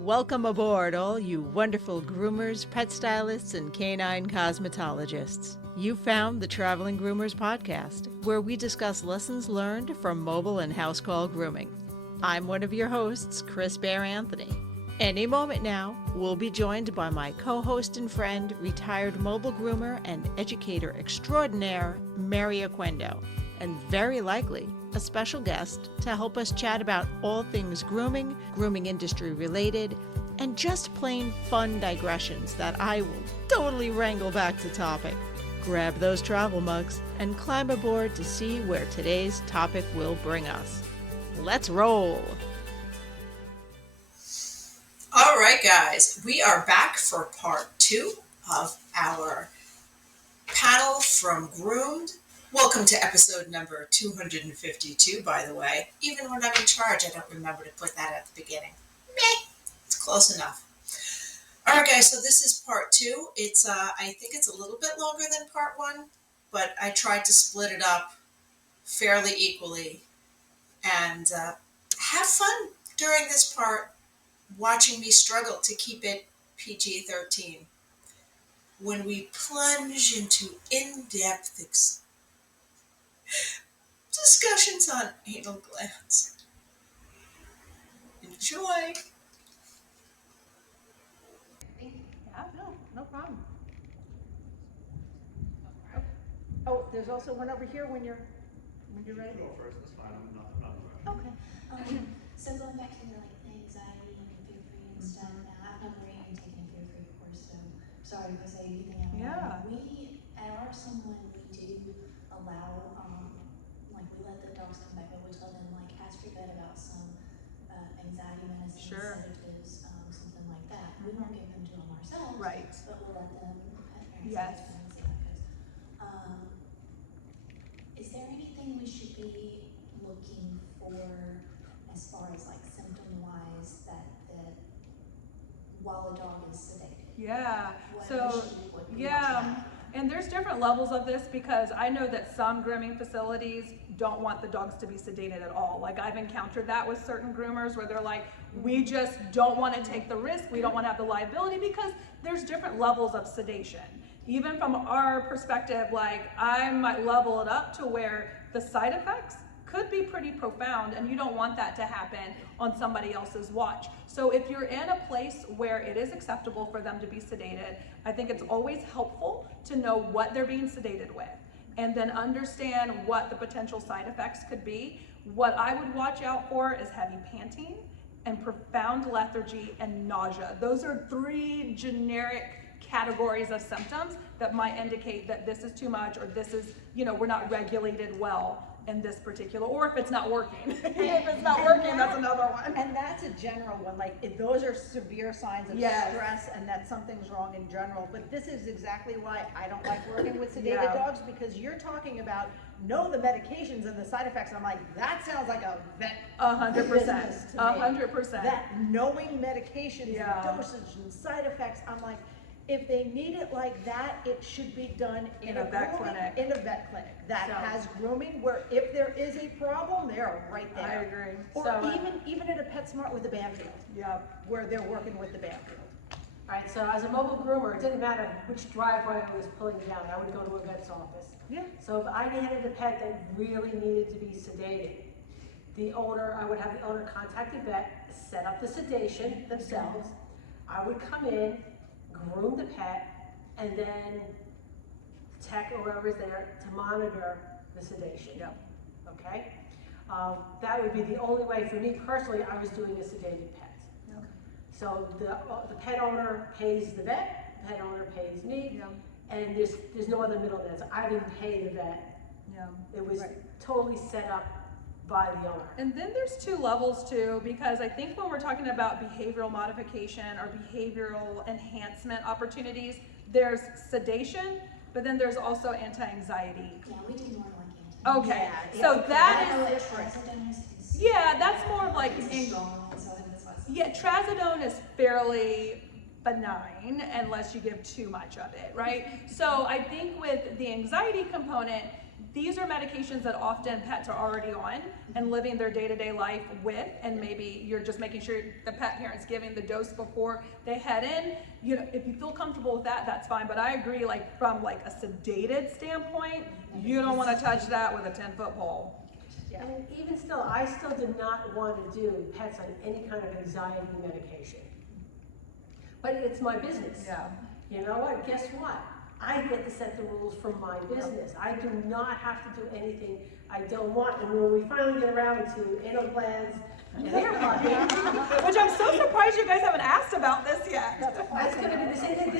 Welcome aboard, all you wonderful groomers, pet stylists, and canine cosmetologists. You found the Traveling Groomers podcast, where we discuss lessons learned from mobile and house call grooming. I'm one of your hosts, Chris Bear Anthony. Any moment now, we'll be joined by my co-host and friend, retired mobile groomer and educator extraordinaire, Mary Oquendo, and very likely a special guest to help us chat about all things grooming, grooming industry related, and just plain fun digressions that I will totally wrangle back to topic. Grab those travel mugs and climb aboard to see where today's topic will bring us. Let's roll! All right, guys, we are back for part 2 of our panel from Groomed. Welcome to episode number 252, by the way. Even when I'm in charge, I don't remember to put that at the beginning. Meh, it's close enough. All right, guys, so this is part 2. It's I think it's a little bit longer than part 1, but I tried to split it up fairly equally and have fun during this part, watching me struggle to keep it PG-13 when we plunge into in-depth discussions on anal glands. Enjoy! Yeah, no problem. Oh, there's also one over here when you're ready. Go first, that's fine, I'm not Okay. So going back to the anxiety and fear-free and stuff, now I've never even taken a fear-free course, so sorry if I say anything out loud. Yeah. We, at our someone, we do allow, we let the dogs come back, but we tell them, ask your vet about some anxiety medicine, Sure. sedatives, something like that. We won't give them to them ourselves. Right. But we'll let them pet parents Yes. and see how it goes. Is there anything we should be looking for as far as symptom-wise that while a dog is sedated? Yeah, What so, we should look yeah, at? and there's different levels of this because I know that some grooming facilities don't want the dogs to be sedated at all. I've encountered that with certain groomers where they're like, we just don't want to take the risk, we don't want to have the liability, because there's different levels of sedation. Even from our perspective, I might level it up to where the side effects could be pretty profound, and you don't want that to happen on somebody else's watch. So if you're in a place where it is acceptable for them to be sedated, I think it's always helpful to know what they're being sedated with and then understand what the potential side effects could be. What I would watch out for is heavy panting and profound lethargy and nausea. Those are 3 generic categories of symptoms that might indicate that this is too much, or this is, we're not regulated well in this particular, or if it's not working. If it's not working, that's another one. And that's a general one, if those are severe signs of Yes. stress and that something's wrong in general. But this is exactly why I don't like working with sedated Yeah. dogs, because you're talking about the medications and the side effects. And I'm like, that sounds like a vet 100%, business to me. 100%. That knowing medications Yeah. and dosage and side effects, I'm like, if they need it like that, it should be done in a vet grooming- clinic. in a vet clinic that So- has grooming, where if there is a problem, they're right there. I agree. Or So, even at a PetSmart with the Banfield, yeah. where they're working with the Banfield. All right, so as a mobile groomer, it didn't matter which driveway I was pulling down, I would go to a vet's office. Yeah. So if I had a pet that really needed to be sedated, I would have the owner contact the vet, set up the sedation themselves. I would come in, groom the pet, and then tech or whoever's there to monitor the sedation. Yeah. Okay? That would be the only way for me personally, I was doing a sedated pet. Okay. So the pet owner pays the vet, the pet owner pays me, Yeah. and there's no other middleman. So I didn't pay the vet. Yeah. It was Right. totally set up by the owner. And then there's 2 levels too, because I think when we're talking about behavioral modification or behavioral enhancement opportunities, there's sedation, but then there's also anti-anxiety. Yeah, we do more anti. Okay, Yeah, so yeah. that I know is, that trazodone is yeah, that's more of like, it's strong, so I think that's why it's. yeah, trazodone is fairly benign unless you give too much of it, right? So I think with the anxiety component, these are medications that often pets are already on and living their day-to-day life with, and maybe you're just making sure the pet parent's giving the dose before they head in. You know, if you feel comfortable with that, that's fine. But I agree, like from like a sedated standpoint, you don't want to touch that with a 10-foot pole. Yeah. And even still, I still do not want to do pets on any kind of anxiety medication. But it's my business. Yeah. You know what? Guess what? I get to set the rules for my business. I do not have to do anything I don't want. And when we finally get around to anal glands and hair plugging, Which I'm so surprised you guys haven't asked about this yet. that's going to be the same thing.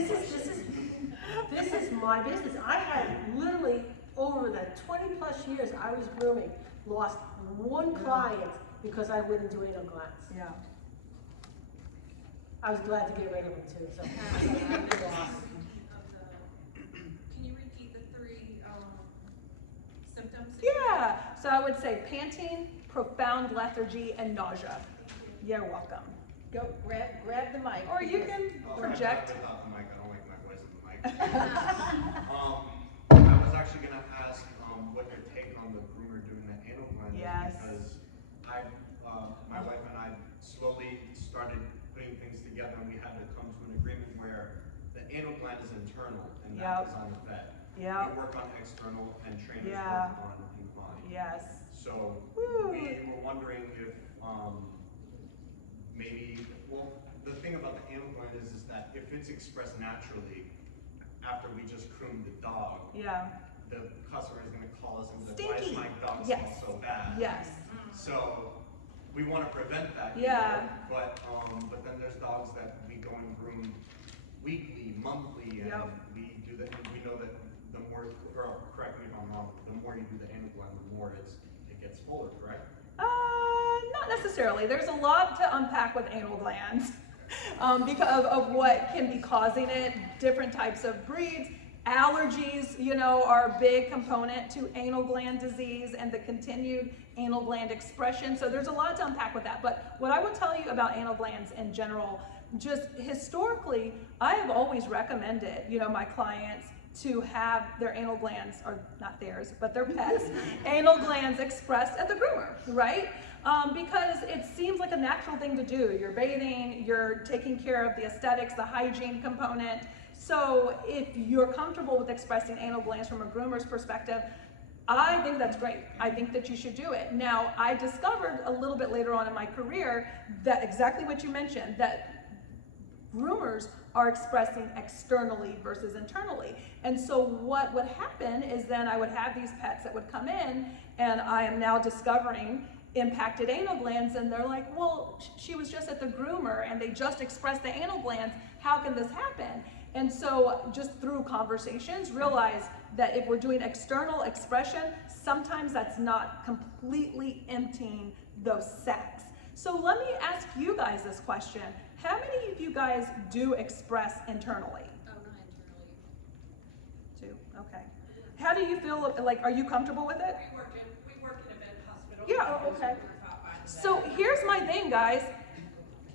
This is my business. I had literally over the 20 plus years I was grooming, lost one client because I wouldn't do anal glands. Yeah. I was glad to get rid of them too. So. Can you repeat the three symptoms? Yeah. So I would say panting, profound lethargy, and nausea. You're welcome. Go grab the mic. Or you can project. I don't like my voice in the mic. I was actually going to ask what your take on the groomer doing the anal gland is, Yes. because my wife and I slowly started putting things together, and we had to come to an agreement where the anal gland is internal and that is on the vet. Yep. We work on external and trainers Yeah. work on incline. Yes. So Woo. we were wondering if maybe, well, the thing about the anal gland is that if it's expressed naturally after we just croon the dog, Yeah. the customer is going to call us and be like, why Stinky. does my dog Yes. smell so bad? Yes. So we want to prevent that. Yeah. But then there's dogs that we go and groom weekly, monthly, and Yep. we know that the more, or correct me if I'm wrong, the more you do the anal gland, the more it gets fuller, correct? Not necessarily. There's a lot to unpack with anal glands because of what can be causing it, different types of breeds. Allergies, you know, are a big component to anal gland disease and the continued anal gland expression. So there's a lot to unpack with that. But what I would tell you about anal glands in general, just historically, I have always recommended, you know, my clients to have their anal glands, or not theirs, but their pets, anal glands expressed at the groomer, right? Because it seems like a natural thing to do. You're bathing, you're taking care of the aesthetics, the hygiene component. So if you're comfortable with expressing anal glands from a groomer's perspective, I think that's great. I think that you should do it. Now, I discovered a little bit later on in my career that exactly what you mentioned, that groomers are expressing externally versus internally. And so what would happen is then I would have these pets that would come in, and I am now discovering impacted anal glands, and they're like, well, she was just at the groomer and they just expressed the anal glands. How can this happen? And so just through conversations, realize that if we're doing external expression, sometimes that's not completely emptying those sacs. So let me ask you guys this question. How many of you guys do express internally? Oh, not internally. Two, okay. How do you feel, like, are you comfortable with it? We work in a vet hospital. Yeah, okay. So here's my thing, guys.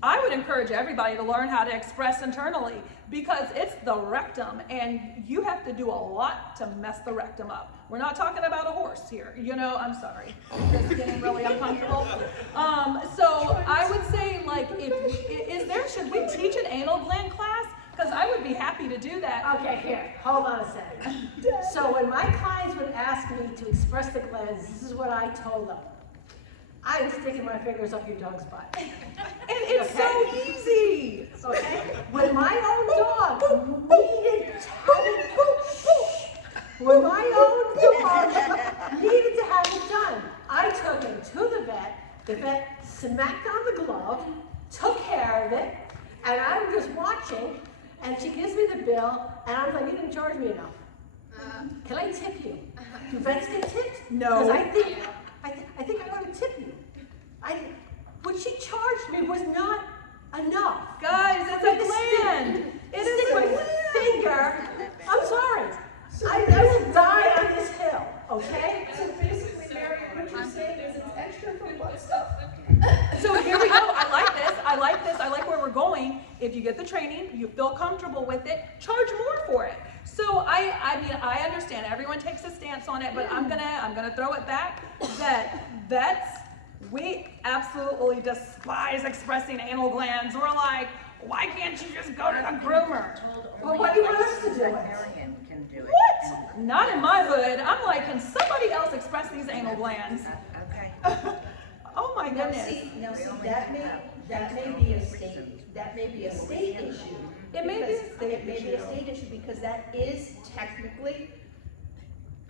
I would encourage everybody to learn how to express internally because it's the rectum and you have to do a lot to mess the rectum up. We're not talking about a horse here, you know, I'm sorry. This is getting really uncomfortable. So I would say, like, should we teach an anal gland class? Because I would be happy to do that. Okay, here, hold on a second. So when my clients would ask me to express the glands, this is what I told them. I'm sticking my fingers up your dog's butt. And it's so easy. Okay? When my own dog needed to have it done, I took him to the vet smacked on the glove, took care of it, and I'm just watching, and she gives me the bill, and I'm like, you didn't charge me enough. Can I tip you? Do vets get tipped? No. Because I think I want to tip you. What she charged me was not enough. Guys, it's a gland. It is Stick a my gland. finger. I'm sorry. I will die on this hill, okay? So basically, Mary, what you're saying is it's extra for what stuff? So here we go. I like this. I like this. I like where we're going. If you get the training, you feel comfortable with it, charge more for it. So I mean, I understand everyone takes a stance on on it, but I'm gonna throw it back that vets, we absolutely despise expressing anal glands. We're like, why can't you just go to the groomer? Well, what do you want us to do? What? Not in my hood. I'm like, can somebody else express these anal glands? Okay. Oh my Now goodness. see, that may be a state issue. It may be a Because state It may be a issue. state issue because that is technically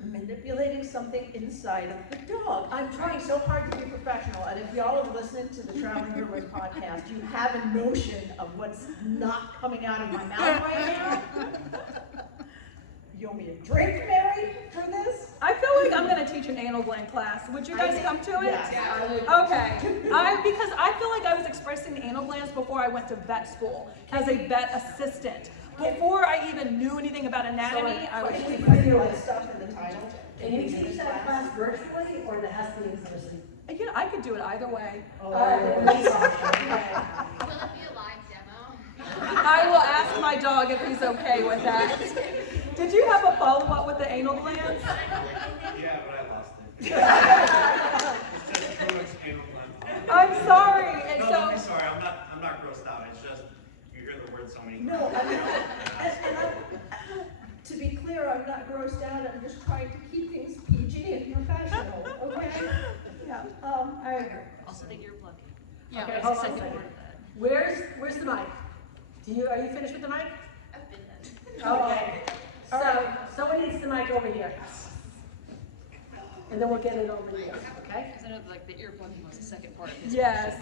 manipulating something inside of the dog. I'm trying so hard to be professional, and if y'all are listening to the Traveling Groomers podcast, you have a notion of what's not coming out of my mouth right now. You want me to drink, Mary, for this? I feel like I'm gonna teach an anal gland class. Would you guys come to it? Yes, I would. Okay, because I feel like I was expressing anal glands before I went to vet school as a vet assistant. Before I even knew anything about anatomy, I was. Can we put all this stuff in the title? Can you teach that class virtually, or that has to be in person? You know, I could do it either way. All right, then please. Will it be a live demo? I will ask my dog if he's okay with that. Did you have a follow-up with the anal glands? Yeah, but I lost it. It's just Groomers anal gland. I'm sorry. And No, so, don't be sorry. I'm not grossed out. It's just you hear the word so many times. No, I mean, to be clear, I'm not grossed out, I'm just trying to keep things PG and professional, okay? yeah. I agree. Also the ear plugging. Okay, hold on a second. Where's the mic? Are you finished with the mic? I've been there. Okay. So, someone needs the mic over here. And then we'll get it over here, okay? Because I know like the ear plugging was the second part of this. Yes.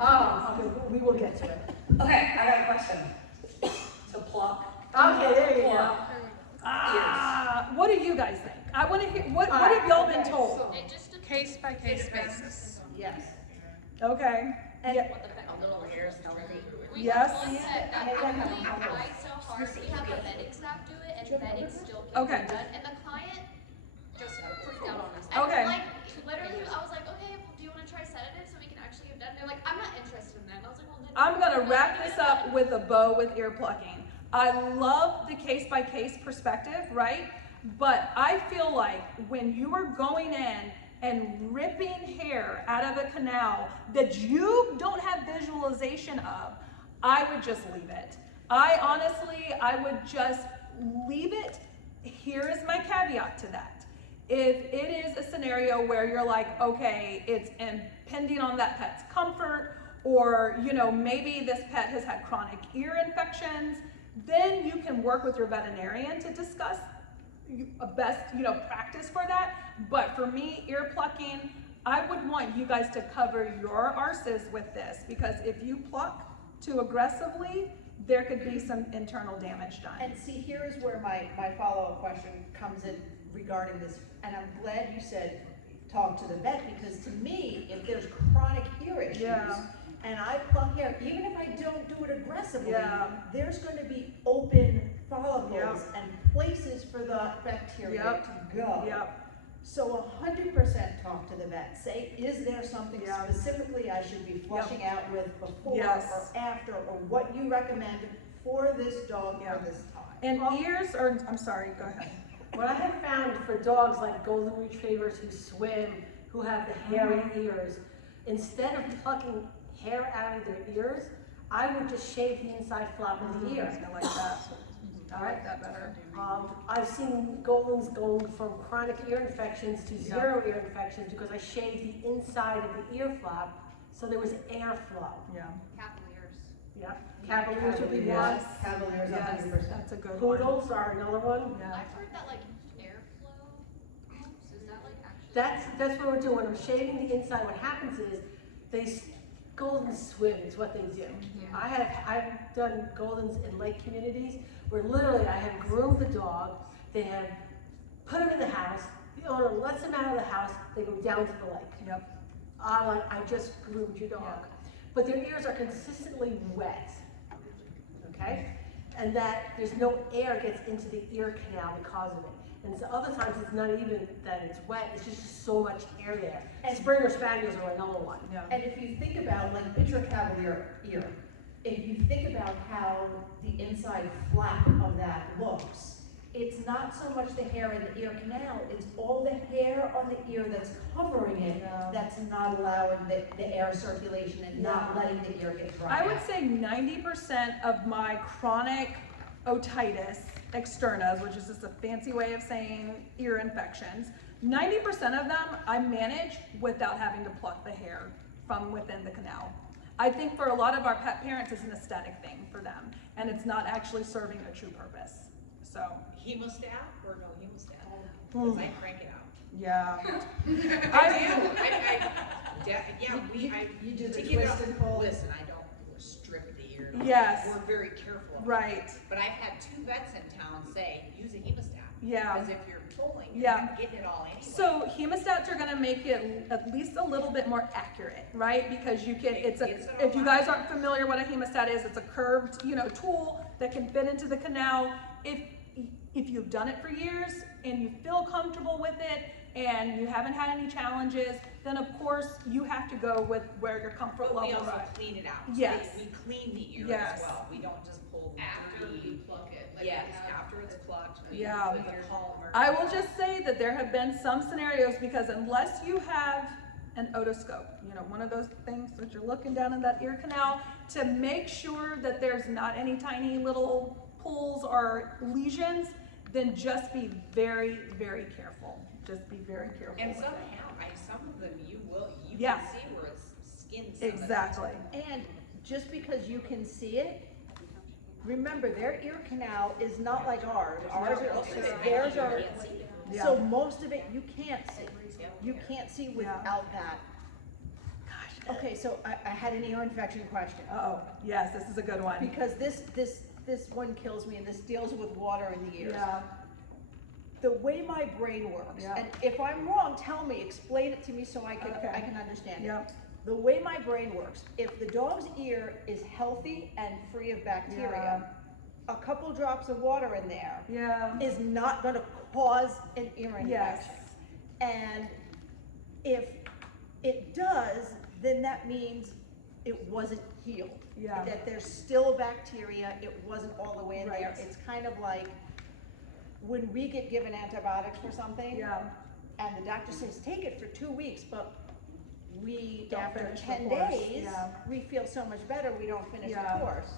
Oh, okay, we will get to it. Okay, I got a question. So pluck. Okay, there you go. What do you guys think? I want to hear, what have y'all been told? It just depends. Case by case basis. Yes. Okay. Yeah. What the little ears healthy. We Yes. have one set that actually tried so hard. We have the vetting staff do it, and vetting still can't Okay. be done. And the client just freaked out on us. Okay. And like, literally, I was like, okay, well, do you want to try sedative so we can actually get done? They're like, I'm not interested in that. And I was like, well, then. I'm gonna wrap this up with a bow with ear plucking. I love the case by case perspective, right? But I feel like when you are going in and ripping hair out of a canal that you don't have visualization of, I would just leave it. I would just leave it. Here is my caveat to that. If it is a scenario where you're like, okay, it's impinging on that pet's comfort, or maybe this pet has had chronic ear infections, then you can work with your veterinarian to discuss a best practice for that. But for me, ear plucking, I would want you guys to cover your arses with this, because if you pluck too aggressively, there could be some internal damage done. And see, here is where my follow-up question comes in regarding this, and I'm glad you said talk to the vet, because to me, if there's chronic ear issues, Yeah. and I pluck hair, even if I don't do it aggressively, Yeah. there's going to be open follicles Yep. and places for the bacteria Yep. to go. Yep. So 100% talk to the vet. Say, is there something Yeah. specifically I should be flushing out with before Yes. or after, or what you recommend for this dog Yeah. for this time? And ears are, I'm sorry, go ahead. What I have found for dogs like golden retrievers who swim, who have the hairy ears, instead of plucking hair out of their ears, I would just shave the inside flap of the ear. I like that. All right? That better. I've seen Goldens going from chronic ear infections to zero ear infections because I shaved the inside of the ear flap so there was airflow. Yeah. Cavaliers. Yep. Cavaliers would be one. Yes. Cavaliers, Yes, 100%. that's a good one. Poodles are another one. Yeah. I've heard that like airflow helps. Is that like actually? That's what we're doing. When I'm shaving the inside, what happens is Goldens swim is what they do. I've done Goldens in lake communities where literally I have groomed the dog, they have put him in the house, the owner lets him out of the house, they go down to the lake. Yep. I just groomed your dog. Yeah. But their ears are consistently wet, okay? And that there's no air gets into the ear canal because of it. And so other times it's not even that it's wet, it's just so much air there. And Springer Spaniels are another one. Yeah. And if you think about, like, picture a Cavalier ear, if you think about how the inside flap of that looks, it's not so much the hair in the ear canal, it's all the hair on the ear that's covering it, that's not allowing the air circulation and not letting the ear get dry. I would say 90% of my chronic otitis externas, which is just a fancy way of saying ear infections, 90% of them I manage without having to pluck the hair from within the canal. I think for a lot of our pet parents, it's an aesthetic thing for them, and it's not actually serving a true purpose. So, Hemostat or no hemostat? Because I crank it out. yeah. You do the to keep it twist up- and pull. Listen, I don't strip the ear. Yes. We're very careful. about Right. that. But I've had 2 vets in town say, use a hemostat. Yeah. Because if you're pulling, you're Yeah. getting it all anyway. So hemostats are gonna make it at least a little bit more accurate, right? Because you can, if you guys aren't familiar what a hemostat is, it's a curved, tool that can fit into the canal. If you've done it for years and you feel comfortable with it and you haven't had any challenges, then of course you have to go with where your comfort But we level also is. clean it out. Yes. We clean the ear Yes. as well. We don't just pull After dirty. you pluck it. Like Yes, we have- after it's plucked. we Yeah. With a polymer. I will just say that there have been some scenarios because unless you have an otoscope, one of those things that you're looking down in that ear canal to make sure that there's not any tiny little pulls or lesions, then just be very, very careful. Just be very careful. And with some it. some of them you Yeah. can see where it's skin. some of it. Exactly. And just because you can see it, remember their ear canal is not like ours. Ours are, theirs are, Can't see it. Yeah. so most of it you can't see. You can't see without that. Gosh, okay, so I had an ear infection question. Uh-oh, yes, this is a good one. Because this one kills me, and this deals with water in the ears. Yeah, The way my brain works, Yeah. and if I'm wrong, tell me, explain it to me so I can Okay. understand it. Yep. The way my brain works, if the dog's ear is healthy and free of bacteria, a couple drops of water in there yeah, is not gonna cause an ear infection. yes, And if it does, then that means it wasn't healed. Yeah. That there's still bacteria, it wasn't all the way in there. Right. It's kind of like when we get given antibiotics for something. yeah, And the doctor says, take it for 2 weeks, but we, Don't after finish the 10 course, days, yeah. we feel so much better, we don't finish Yeah. the course.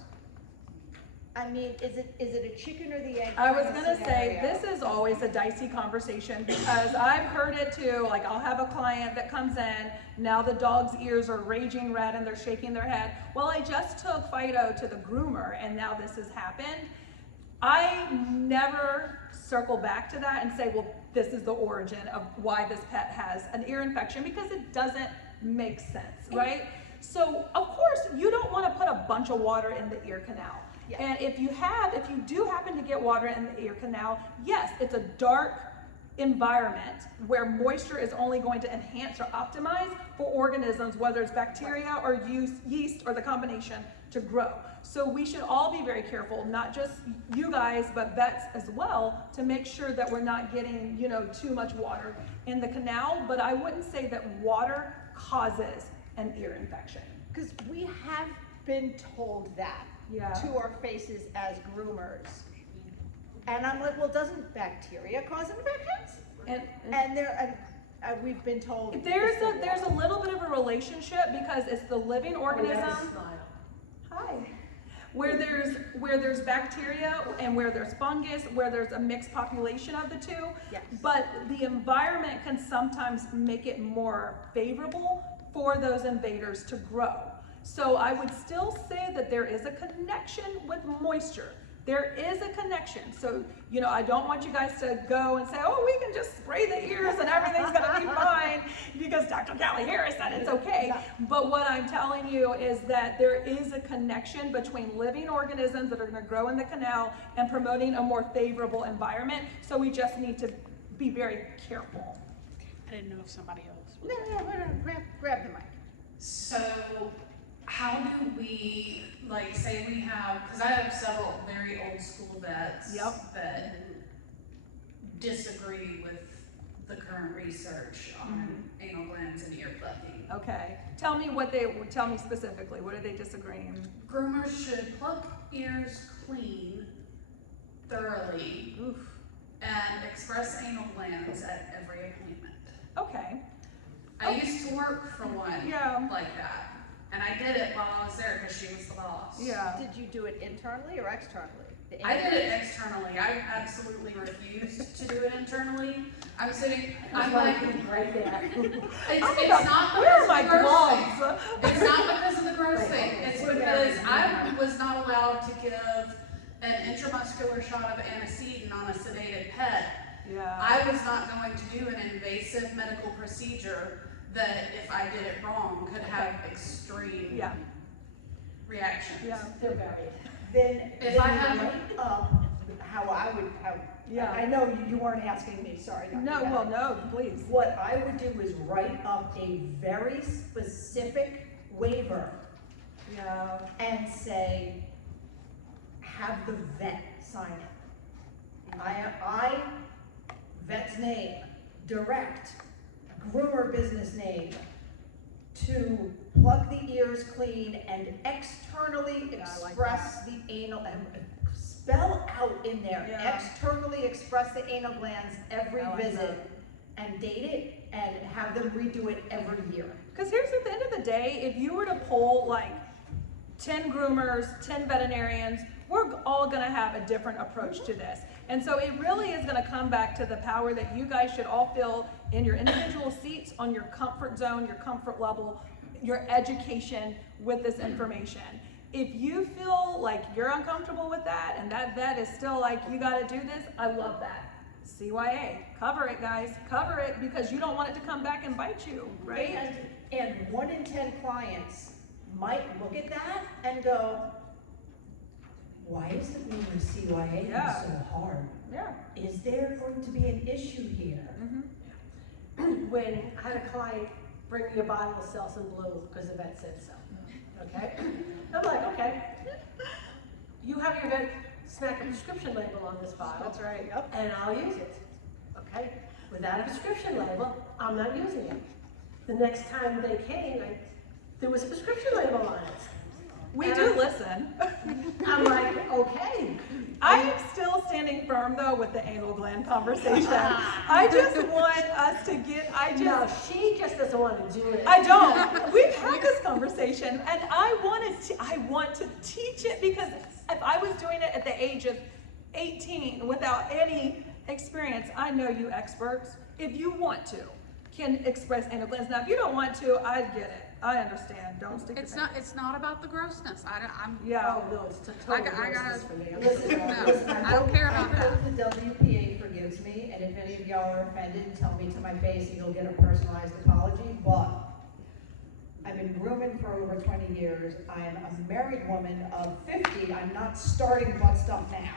I mean, is it a chicken or the egg? I was kind of gonna say, scenario? this is always a dicey conversation because I've heard it too, like I'll have a client that comes in, now the dog's ears are raging red and they're shaking their head. Well, I just took Fido to the groomer and now this has happened. I never circle back to that and say, well, this is the origin of why this pet has an ear infection because it doesn't make sense, right? So of course, you don't wanna put a bunch of water in the ear canal. Yeah. And if you do happen to get water in the ear canal, yes, it's a dark environment where moisture is only going to enhance or optimize for organisms, whether it's bacteria or yeast or the combination, to grow. So we should all be very careful, not just you guys, but vets as well, to make sure that we're not getting, too much water in the canal. But I wouldn't say that water causes an ear infection. Because we have been told that Yeah. to our faces as groomers. And I'm like, well, doesn't bacteria cause infections? And we've been told. There's it's the a water. little bit of a relationship because it's the living organism. Smile. Hi. Where there's bacteria and where there's fungus, where there's a mixed population of the two. Yes. But the environment can sometimes make it more favorable for those invaders to grow. So I would still say that there is a connection with moisture. There is a connection. So, I don't want you guys to go and say, oh, we can just spray the ears and everything's gonna be fine because Dr. Callie Harris said it's okay. But what I'm telling you is that there is a connection between living organisms that are gonna grow in the canal and promoting a more favorable environment. So we just need to be very careful. I didn't know if somebody else was. No, grab the mic. So, how do we, like, say we have, because I have several very old school vets Yep. that disagree with the current research on anal glands and ear plucking. Okay. Tell me specifically, what are they disagreeing? Groomers should pluck ears clean thoroughly Oof. and express anal glands at every appointment. Okay. I used to work for one like that, and I did it while I was there because she was the boss. Yeah. Did you do it internally or externally? I did it externally. I absolutely refused to do it internally. I'm like, right there. It's not Where are because my of the gross gloves? thing. It's not because of the gross thing. It's because I was not allowed to give an intramuscular shot of antecedent on a sedated pet. Yeah. I was not going to do an invasive medical procedure that, if I did it wrong, could have extreme reactions. Yeah. They're buried. Then If I had I know you weren't asking me, sorry. Dr. No, Bennett. well, no, please. What I would do is write up a very specific waiver Yeah. and say, have the vet sign it. I, vet's name, direct, groomer business name, to plug the ears clean and externally express the anal, and spell out in there, externally express the anal glands every visit, and date it, and have them redo it every year. Because here's at the end of the day, if you were to poll like 10 groomers, 10 veterinarians, we're all gonna have a different approach to this. And so it really is gonna come back to the power that you guys should all feel in your individual seats, on your comfort zone, your comfort level, your education with this information. If you feel like you're uncomfortable with that, and that vet is still like, you gotta do this, I love that. CYA, cover it guys, cover it, because you don't want it to come back and bite you, right? And 1 in 10 clients might look at that and go, why is the groomer CYA so hard? Yeah. Is there going to be an issue here? When I had a client bring me a bottle of Selsun Blue because the vet said so. Okay? I'm like, okay. You have your vet smack a prescription label on this bottle. That's right, And I'll use it. Okay? Without a prescription label, I'm not using it. The next time they came, there was a prescription label on it. We do listen. I'm like, okay. I am still standing firm though with the anal gland conversation. I just want us to get, No, she just doesn't want to do it. I don't. We've had this conversation and I want to teach it, because if I was doing it at the age of 18 without any experience, I know you experts, if you want to, can express anal glands. Now, if you don't want to, I get it. I understand. Don't stick your finger. It's not about the grossness. I'm. Yeah. Oh, no, it's totally I gotta. for me. Listen, I don't care about I that. hope the WPA forgives me, and if any of y'all are offended, tell me to my face and you'll get a personalized apology, but I've been grooming for over 20 years. I am a married woman of 50. I'm not starting butt stuff now.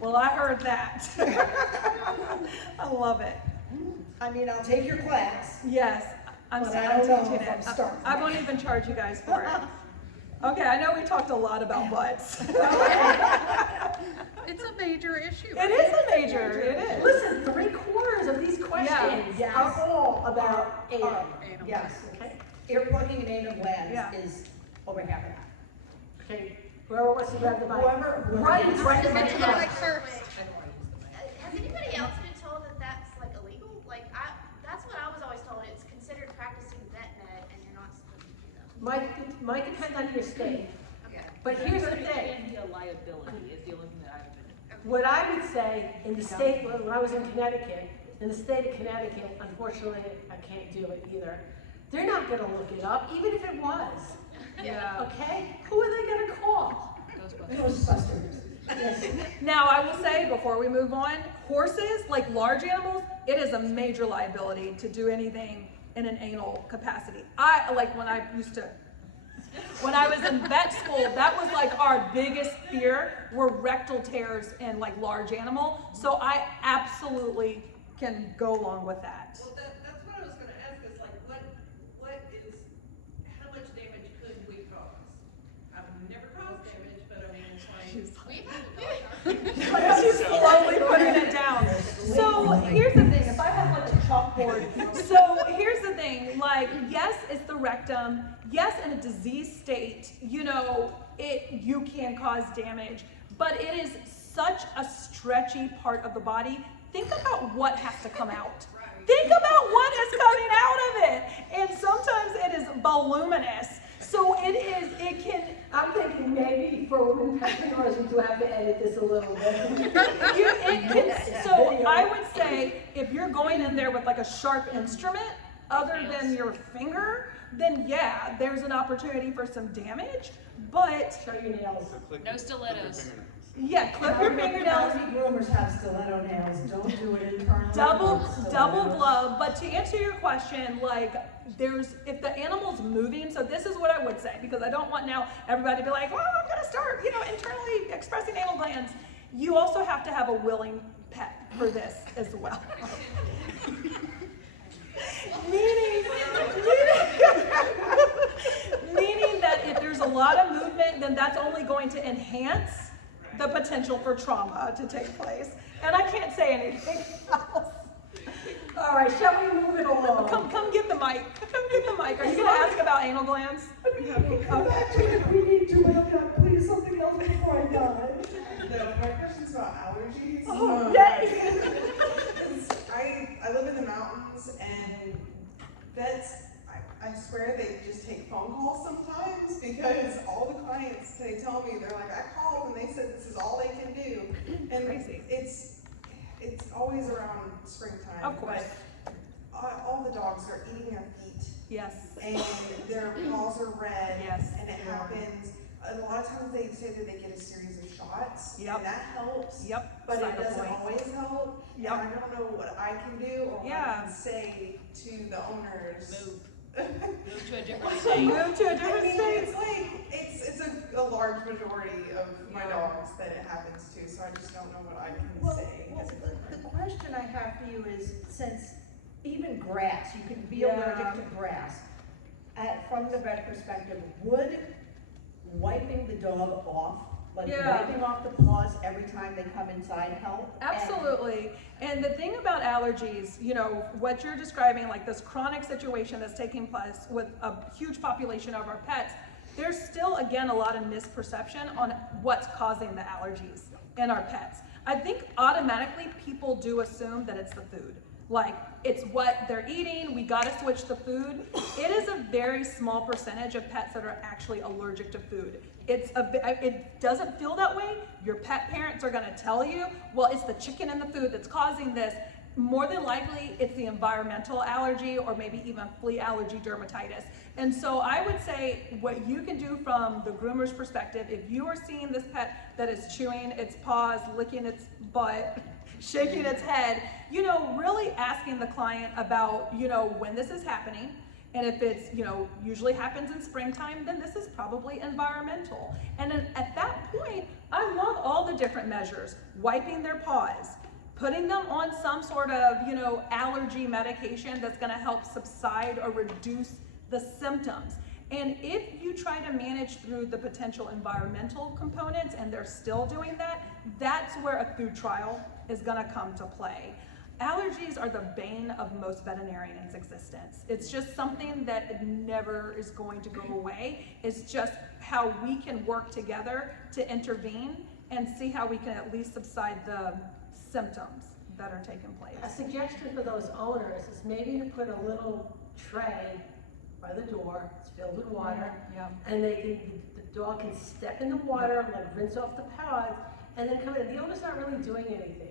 Well, I heard that. I love it. I mean, I'll take your class. Yes, I'm But I don't know teaching if I'm it. starting. I won't even charge you guys for it. Okay, I know we talked a lot about butts. It's a major issue. It is a major, it is. Listen, 3/4 of these questions Yes. are all about anal. Yes. Okay? Ear plugging and anal glands Yeah. is over half of that. Okay, whoever wants to grab the mic. Whoever. Right, it's right in the Has middle. anybody else been told that that's like illegal? Like that's what I was always told. It's considered practicing vet med, and you're not supposed to do that. Might depend on your state. Okay. But here's the It thing. can be a liability is the only thing that I've been. What I would say in the state, when I was in Connecticut, in the state of Connecticut, unfortunately, I can't do it either. They're not gonna look it up, even if it was. Yeah. Okay? Who are they gonna call? Ghostbusters. Yes. Now, I will say, before we move on, horses, like large animals, it is a major liability to do anything in an anal capacity. When I was in vet school, that was like our biggest fear, were rectal tears in like large animal. So I absolutely can go along with that. Well, that's what I was gonna ask, is like, how much damage could we cause? I've never caused damage, but I mean, it's like. We've had a She's slowly putting it down. So here's the thing, if I have like a chalkboard, so here's the thing, like, yes, it's the rectum, yes, in a disease state, you can cause damage, but it is such a stretchy part of the body. Think about what has to come out. Think about what is coming out of it. And sometimes it is voluminous. So it can. I'm thinking maybe for women entrepreneurs, we do have to edit this a little bit. So I would say if you're going in there with like a sharp instrument, other than your finger, then yeah, there's an opportunity for some damage, but. Show your nails. No stilettos. Yeah, clip your fingernails. Groomers have stiletto nails, don't do it internally. Double glove, but to answer your question, like if the animal's moving, so this is what I would say, because I don't want now everybody to be like, well, I'm gonna start, internally expressing anal glands. You also have to have a willing pet for this as well. Meaning that if there's a lot of movement, then that's only going to enhance the potential for trauma to take place. And I can't say anything else. All right, shall we move it along? Come get the mic. Come get the mic. Are you going to ask about anal glands? Actually, we need to, but please something else before I die. No, my question's about allergies. Oh, yay! I live in the mountains, and vets, I swear they just take phone calls sometimes, because all the clients, they tell me, they're like, I called and they said this is all they can do. And crazy. It's always around springtime. Of course. But all the dogs are eating their feet. Yes. And their paws are red. Yes. And it happens. A lot of times they say that they get a series of shots. Yep. And that helps. Yep. But Side it doesn't point. always help. Yep. And I don't know what I can do or what I can say to the owners. Move to a different Move state. to a different state. It's like, it's a large majority of my dogs that it happens to, so I just don't know what I can say. The question I have for you is, since even grass, you can be allergic to grass, from the vet perspective, would wiping the dog off, wiping off the paws every time they come inside help? Absolutely. And the thing about allergies, what you're describing, like this chronic situation that's taking place with a huge population of our pets, there's still, again, a lot of misperception on what's causing the allergies in our pets. I think automatically people do assume that it's the food. Like, it's what they're eating, we gotta switch the food. It is a very small percentage of pets that are actually allergic to food. It doesn't feel that way. Your pet parents are gonna tell you, well, it's the chicken in the food that's causing this. More than likely, it's the environmental allergy or maybe even flea allergy dermatitis. And so I would say what you can do from the groomer's perspective, if you are seeing this pet that is chewing its paws, licking its butt, shaking its head, really asking the client about, when this is happening. And if it's, usually happens in springtime, then this is probably environmental. And then at that point, I love all the different measures. Wiping their paws, putting them on some sort of, allergy medication that's gonna help subside or reduce the symptoms. And if you try to manage through the potential environmental components and they're still doing that, that's where a food trial is gonna come to play. Allergies are the bane of most veterinarians' existence. It's just something that never is going to go away. It's just how we can work together to intervene and see how we can at least subside the symptoms that are taking place. A suggestion for those owners is maybe to put a little tray by the door, it's filled with water, and the dog can step in the water, rinse off the paws, and then come in. The owner's not really doing anything.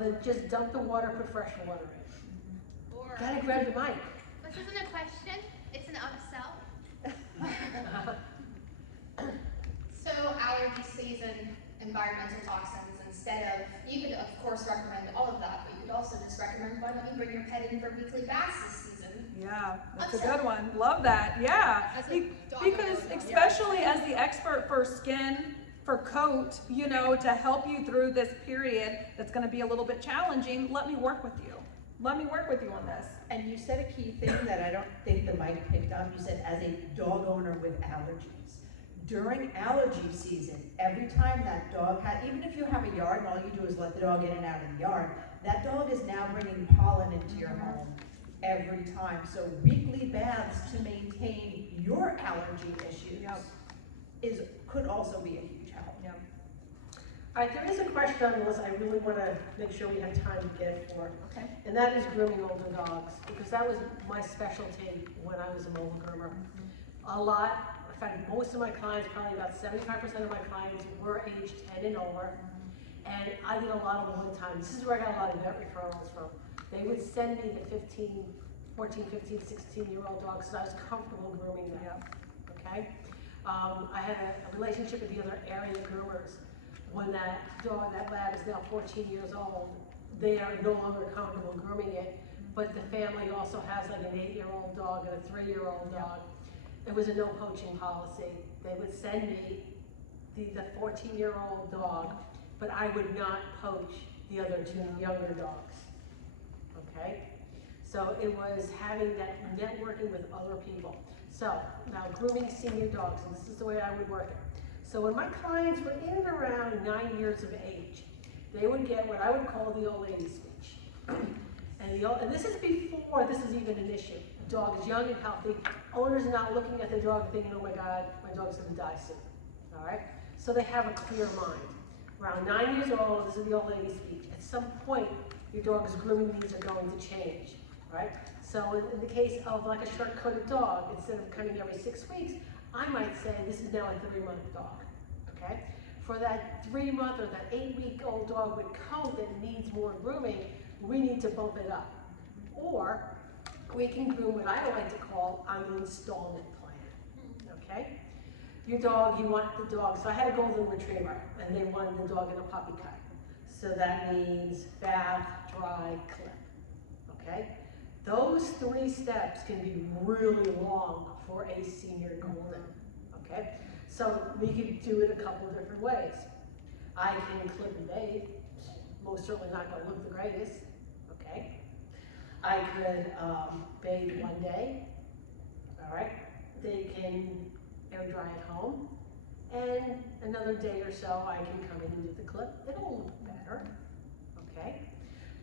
Then just dump the water, put fresh water in. Or, Gotta grab the mic. this isn't a question, it's an upsell. So allergy season, environmental toxins, instead of, you could of course recommend all of that, but you could also just recommend, why don't you bring your pet in for weekly baths this season? Yeah, that's a good one. Love that. Yeah, because especially as the expert for skin, for coat, to help you through this period that's going to be a little bit challenging, let me work with you. Let me work with you on this. And you said a key thing that I don't think the mic picked up. You said, as a dog owner with allergies. During allergy season, every time that dog even if you have a yard and all you do is let the dog in and out of the yard, that dog is now bringing pollen into your home every time. So weekly baths to maintain your allergy issues could also be a huge help. All right, there is a question on the list I really want to make sure we have time to get for. Okay. And that is grooming older dogs, because that was my specialty when I was a mobile groomer. A lot, in fact, most of my clients, probably about 75% of my clients were age 10 and over. And I did a lot of one-time. This is where I got a lot of vet referrals from. They would send me the 14, 15, 16-year-old dogs because I was comfortable grooming them. Yeah. Okay? I had a relationship with the other area groomers. When that dog, that lab is now 14 years old, they are no longer comfortable grooming it, but the family also has like an 8-year-old dog and a 3-year-old dog. It was a no poaching policy. They would send me the 14-year-old dog, but I would not poach the other 2 younger dogs, okay? So it was having that networking with other people. So now grooming senior dogs, and this is the way I would work it. So when my clients were in and around 9 years of age, they would get what I would call the old lady speech. And this is before this is even an issue. The dog is young and healthy. Owners are not looking at the dog thinking, oh my God, my dog's gonna die soon, all right? So they have a clear mind. Around 9 years old, this is the old lady speech. At some point, your dog's grooming needs are going to change, right? So in the case of like a short-coated dog, instead of coming every 6 weeks, I might say this is now a 3-month dog, okay? For that 3-month or that 8-week-old dog with coat that needs more grooming, we need to bump it up. Or we can groom what I like to call an installment plan, okay? Your dog, you want the dog, so I had a golden retriever and they wanted the dog in a puppy cut. So that means bath, dry, clip, okay? Those 3 steps can be really long for a senior golden, okay? So we could do it a couple of different ways. I can clip and bathe, most certainly not gonna look the greatest, okay? I could bathe one day, all right? They can air dry at home, and another day or so I can come in and do the clip. It'll look better, okay?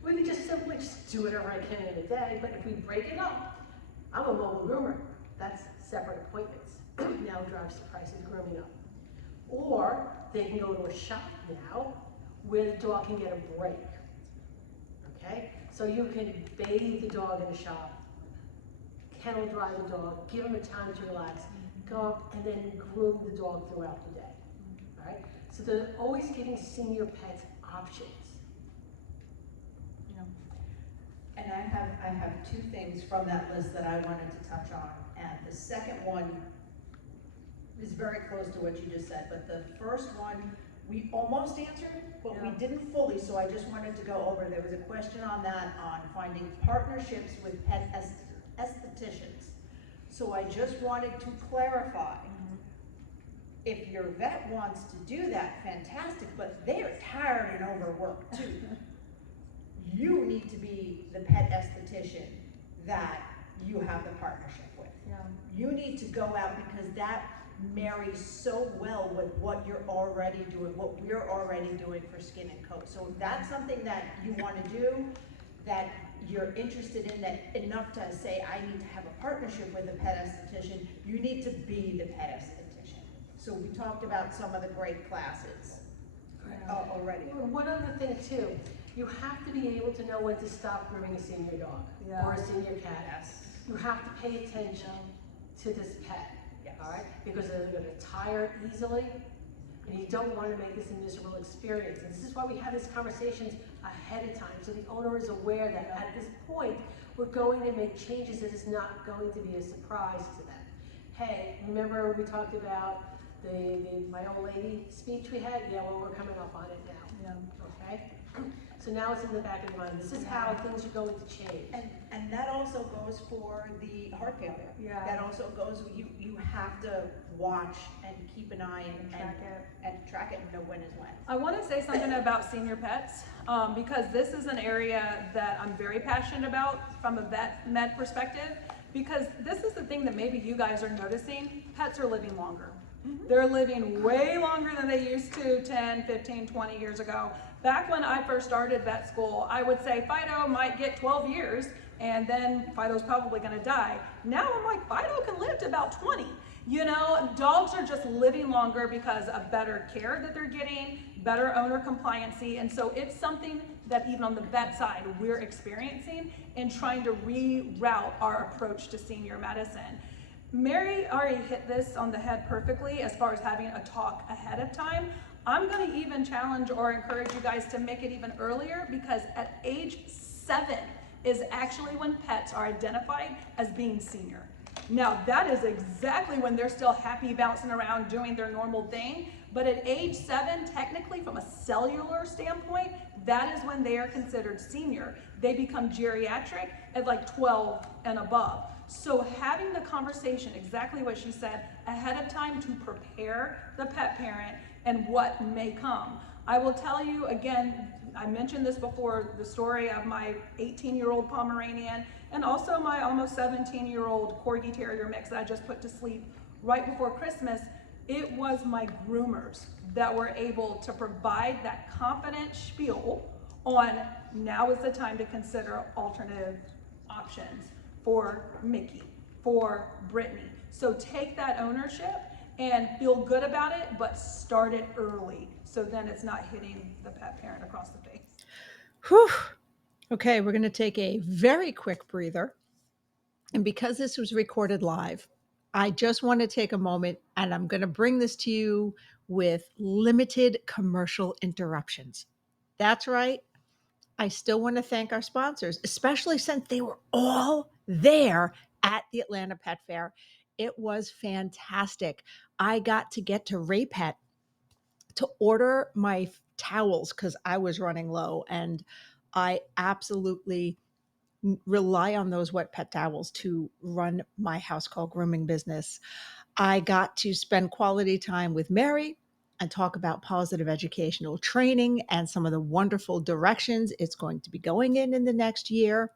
We can just simply do whatever I can in a day, but if we break it up, I'm a mobile groomer. That's separate appointments. Now drives the price of grooming up. Or they can go to a shop now where the dog can get a break, okay? So you can bathe the dog in a shop, kennel dry the dog, give him a time to relax, go up and then groom the dog throughout the day, all right? So they're always giving senior pets options. And I have 2 things from that list that I wanted to touch on. And the second one is very close to what you just said, but the first one, we almost answered, but we didn't fully, so I just wanted to go over. There was a question on that, on finding partnerships with pet estheticians. So I just wanted to clarify, if your vet wants to do that, fantastic, but they are tired and overworked too. You need to be the pet esthetician that you have the partnership with. Yeah. You need to go out because that marries so well with what you're already doing, what we're already doing for skin and coat. So if that's something that you want to do, that you're interested in, that enough to say, I need to have a partnership with a pet esthetician, you need to be the pet esthetician. So we talked about some of the great classes already. One other thing too, you have to be able to know when to stop grooming a senior dog or a senior cat. Yes. You have to pay attention to this pet, all right? Because they're going to tire easily, and you don't want to make this a miserable experience. And this is why we have these conversations ahead of time, so the owner is aware that at this point, we're going to make changes that is not going to be a surprise to them. Hey, remember we talked about my old lady speech we had? Yeah, well, we're coming up on it now, okay? So now it's in the back of the mind. This is how things are going to change. And that also goes for the heart failure. Yeah. That also goes, you have to watch and keep an eye and track it and know when is when. I want to say something about senior pets because this is an area that I'm very passionate about from a vet med perspective, because this is the thing that maybe you guys are noticing. Pets are living longer. They're living way longer than they used to 10, 15, 20 years ago. Back when I first started vet school, I would say Fido might get 12 years and then Fido's probably gonna die. Now I'm like, Fido can live to about 20. You know, dogs are just living longer because of better care that they're getting, better owner compliancy, and so it's something that even on the vet side we're experiencing and trying to reroute our approach to senior medicine. Mary already hit this on the head perfectly as far as having a talk ahead of time. I'm going to even challenge or encourage you guys to make it even earlier, because at age 7 is actually when pets are identified as being senior. Now, that is exactly when they're still happy bouncing around doing their normal thing, but at age 7, technically from a cellular standpoint, that is when they are considered senior. They become geriatric at like 12 and above. So having the conversation, exactly what she said, ahead of time to prepare the pet parent and what may come. I will tell you again, I mentioned this before, the story of my 18-year-old Pomeranian and also my almost 17-year-old Corgi Terrier mix that I just put to sleep right before Christmas. It was my groomers that were able to provide that confident spiel on now is the time to consider alternative options for Mickey, for Brittany. So take that ownership and feel good about it, but start it early so then it's not hitting the pet parent across the face. Whew. Okay, we're going to take a very quick breather. And because this was recorded live, I just want to take a moment and I'm going to bring this to you with limited commercial interruptions. That's right. I still want to thank our sponsors, especially since they were all there at the Atlanta Pet Fair. It was fantastic. I got to get to Ray Pet to order my towels because I was running low, and I absolutely rely on those wet pet towels to run my house call grooming business. I got to spend quality time with Mary and talk about positive educational training and some of the wonderful directions it's going to be going in the next year.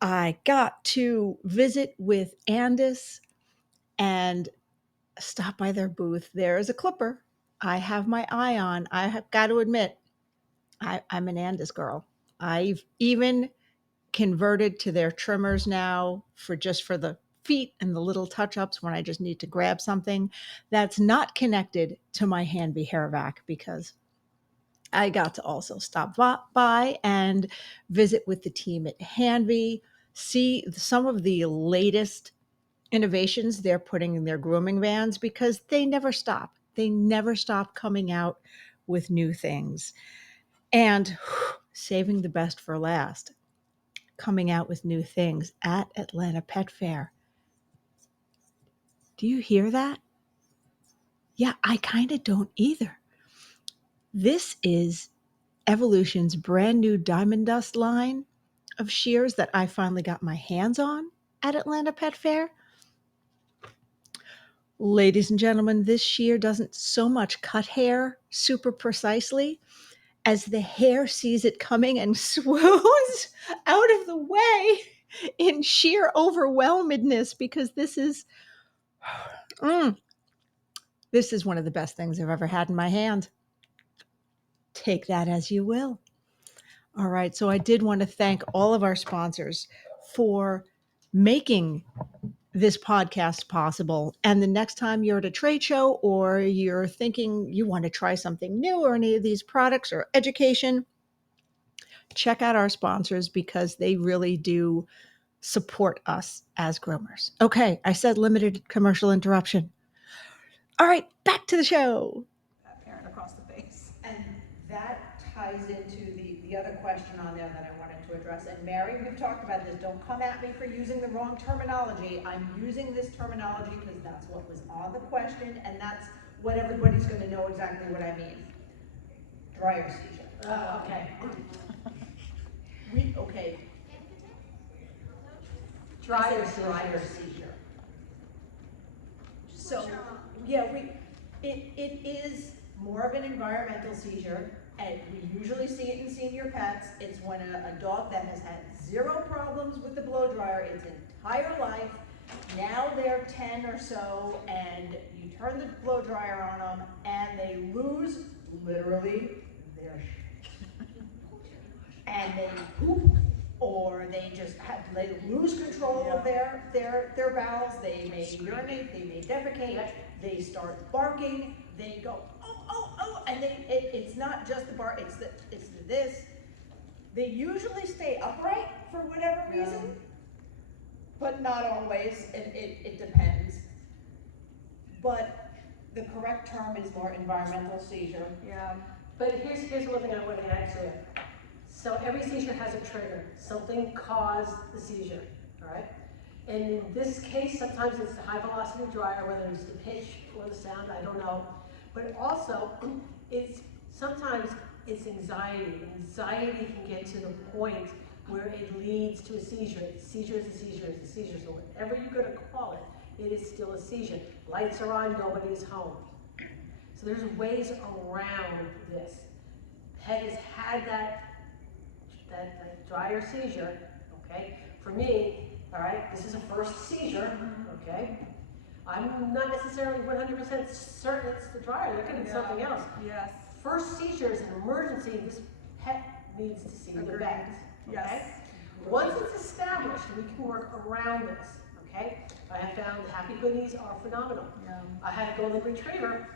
I got to visit with Andis and stop by their booth. There is a clipper I have my eye on. I have got to admit, I'm an Andis girl. I've even converted to their trimmers now for the feet and the little touch-ups when I just need to grab something that's not connected to my Hanby hair vac, because I got to also stop by and visit with the team at Hanby, see some of the latest innovations they're putting in their grooming vans, because they never stop. They never stop coming out with new things. And saving the best for last, coming out with new things at Atlanta Pet Fair. Do you hear that? Yeah, I kind of don't either. This is Evolution's brand new Diamond Dust line of shears that I finally got my hands on at Atlanta Pet Fair. Ladies and gentlemen, this shear doesn't so much cut hair super precisely as the hair sees it coming and swoons out of the way in sheer overwhelmedness, because this is one of the best things I've ever had in my hand. Take that as you will. All right, so I did want to thank all of our sponsors for making this podcast possible. And the next time you're at a trade show or you're thinking you want to try something new or any of these products or education, check out our sponsors, because they really do support us as groomers. Okay, I said limited commercial interruption. All right, back to the show. Parent across the face. And that ties into the other question on there that I wanted to address. And Mary, we've talked about this. Don't come at me for using the wrong terminology. I'm using this terminology because that's what was on the question, and that's what everybody's going to know exactly what I mean. Dryer seizure. Okay. Okay. Dryer seizure. So, yeah, it is more of an environmental seizure, and we usually see it in senior pets. It's when a dog that has had zero problems with the blow dryer its entire life, now they're 10 or so, and you turn the blow dryer on them, and they lose, literally, their and they poop or they lose control of their bowels, they may urinate, they may defecate, they start barking, they go, oh, and it's not just the bark, it's this. They usually stay upright for whatever reason, but not always, it depends. But the correct term is more environmental seizure. Yeah. But here's one thing I want to add to it. So every seizure has a trigger. Something caused the seizure, all right? And in this case, sometimes it's the high velocity dryer, whether it's the pitch or the sound, I don't know. But also, sometimes it's anxiety. Anxiety can get to the point where it leads to a seizure. Seizure is a seizure is a seizure. So whatever you're going to call it, it is still a seizure. Lights are on, nobody's home. So there's ways around this. Pet has had that dryer seizure, okay? For me, all right, this is a first seizure, okay? I'm not necessarily 100% certain it's the dryer. There could be something else. Yes. First seizure is an emergency. This pet needs to see the vet, okay? Yes. Once it's established, we can work around this, okay? I have found happy hoodies are phenomenal. Yeah. I had a golden retriever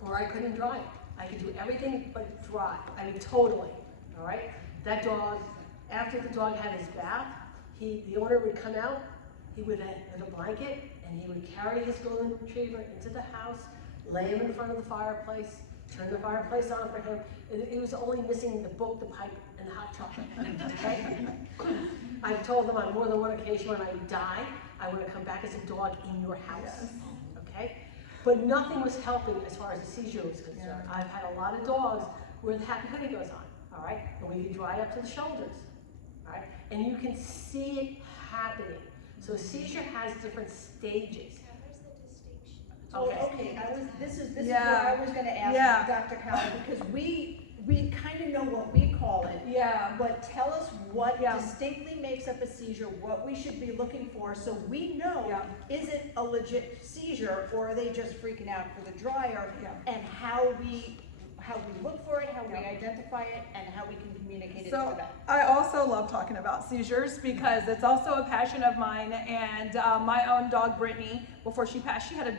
where I couldn't dry it. I could do everything but dry. I mean, totally, all right? That dog, after the dog had his bath, the owner would come out, he would with a blanket, and he would carry his golden retriever into the house, lay him in front of the fireplace, turn the fireplace on for him, and it was only missing the book, the pipe, and the hot chocolate, okay? I've told them on more than one occasion, when I die, I want to come back as a dog in your house, okay? But nothing was helping as far as the seizure was concerned. I've had a lot of dogs where the happy hoodie goes on, all right? And we can dry up to the shoulders, all right? And you can see it happening. So seizure has different stages. Okay, this is where I was gonna ask Dr. Cowell, because we kind of know what we call it. Yeah. But tell us what distinctly makes up a seizure, what we should be looking for, so we know, is it a legit seizure, or are they just freaking out for the dryer, and how we look for it, how we identify it, and how we can communicate it to the vet. I also love talking about seizures because it's also a passion of mine, and my own dog Brittany, before she passed, she had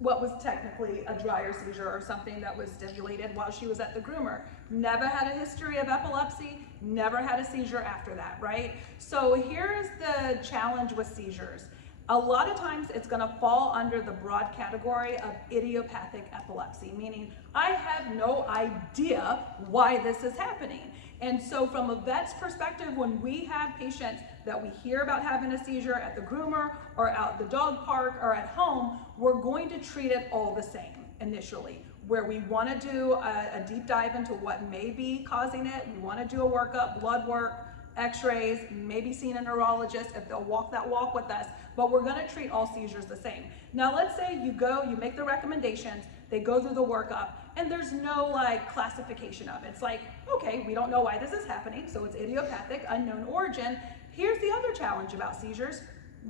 what was technically a dryer seizure or something that was stimulated while she was at the groomer. Never had a history of epilepsy, never had a seizure after that, right? So here is the challenge with seizures. A lot of times it's gonna fall under the broad category of idiopathic epilepsy, meaning I have no idea why this is happening. And so from a vet's perspective, when we have patients that we hear about having a seizure at the groomer or out the dog park or at home, we're going to treat it all the same initially. Where we want to do a deep dive into what may be causing it, we want to do a workup, blood work, x-rays, maybe seeing a neurologist if they'll walk that walk with us, but we're going to treat all seizures the same. Now let's say you make the recommendations, they go through the workup, and there's no classification of it. It's like, okay, we don't know why this is happening, so it's idiopathic, unknown origin. Here's the other challenge about seizures.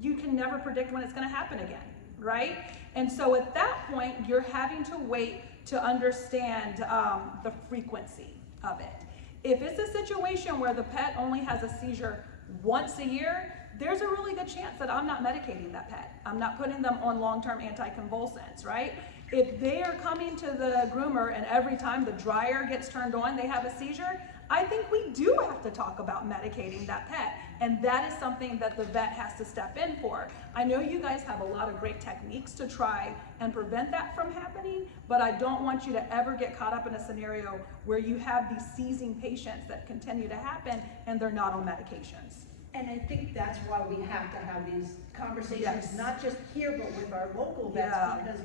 You can never predict when it's going to happen again, right? And so at that point, you're having to wait to understand the frequency of it. If it's a situation where the pet only has a seizure once a year, there's a really good chance that I'm not medicating that pet. I'm not putting them on long-term anticonvulsants, right? If they are coming to the groomer and every time the dryer gets turned on, they have a seizure, I think we do have to talk about medicating that pet. And that is something that the vet has to step in for. I know you guys have a lot of great techniques to try and prevent that from happening, but I don't want you to ever get caught up in a scenario where you have these seizing patients that continue to happen and they're not on medications. And I think that's why we have to have these conversations, not just here, but with our local vets, because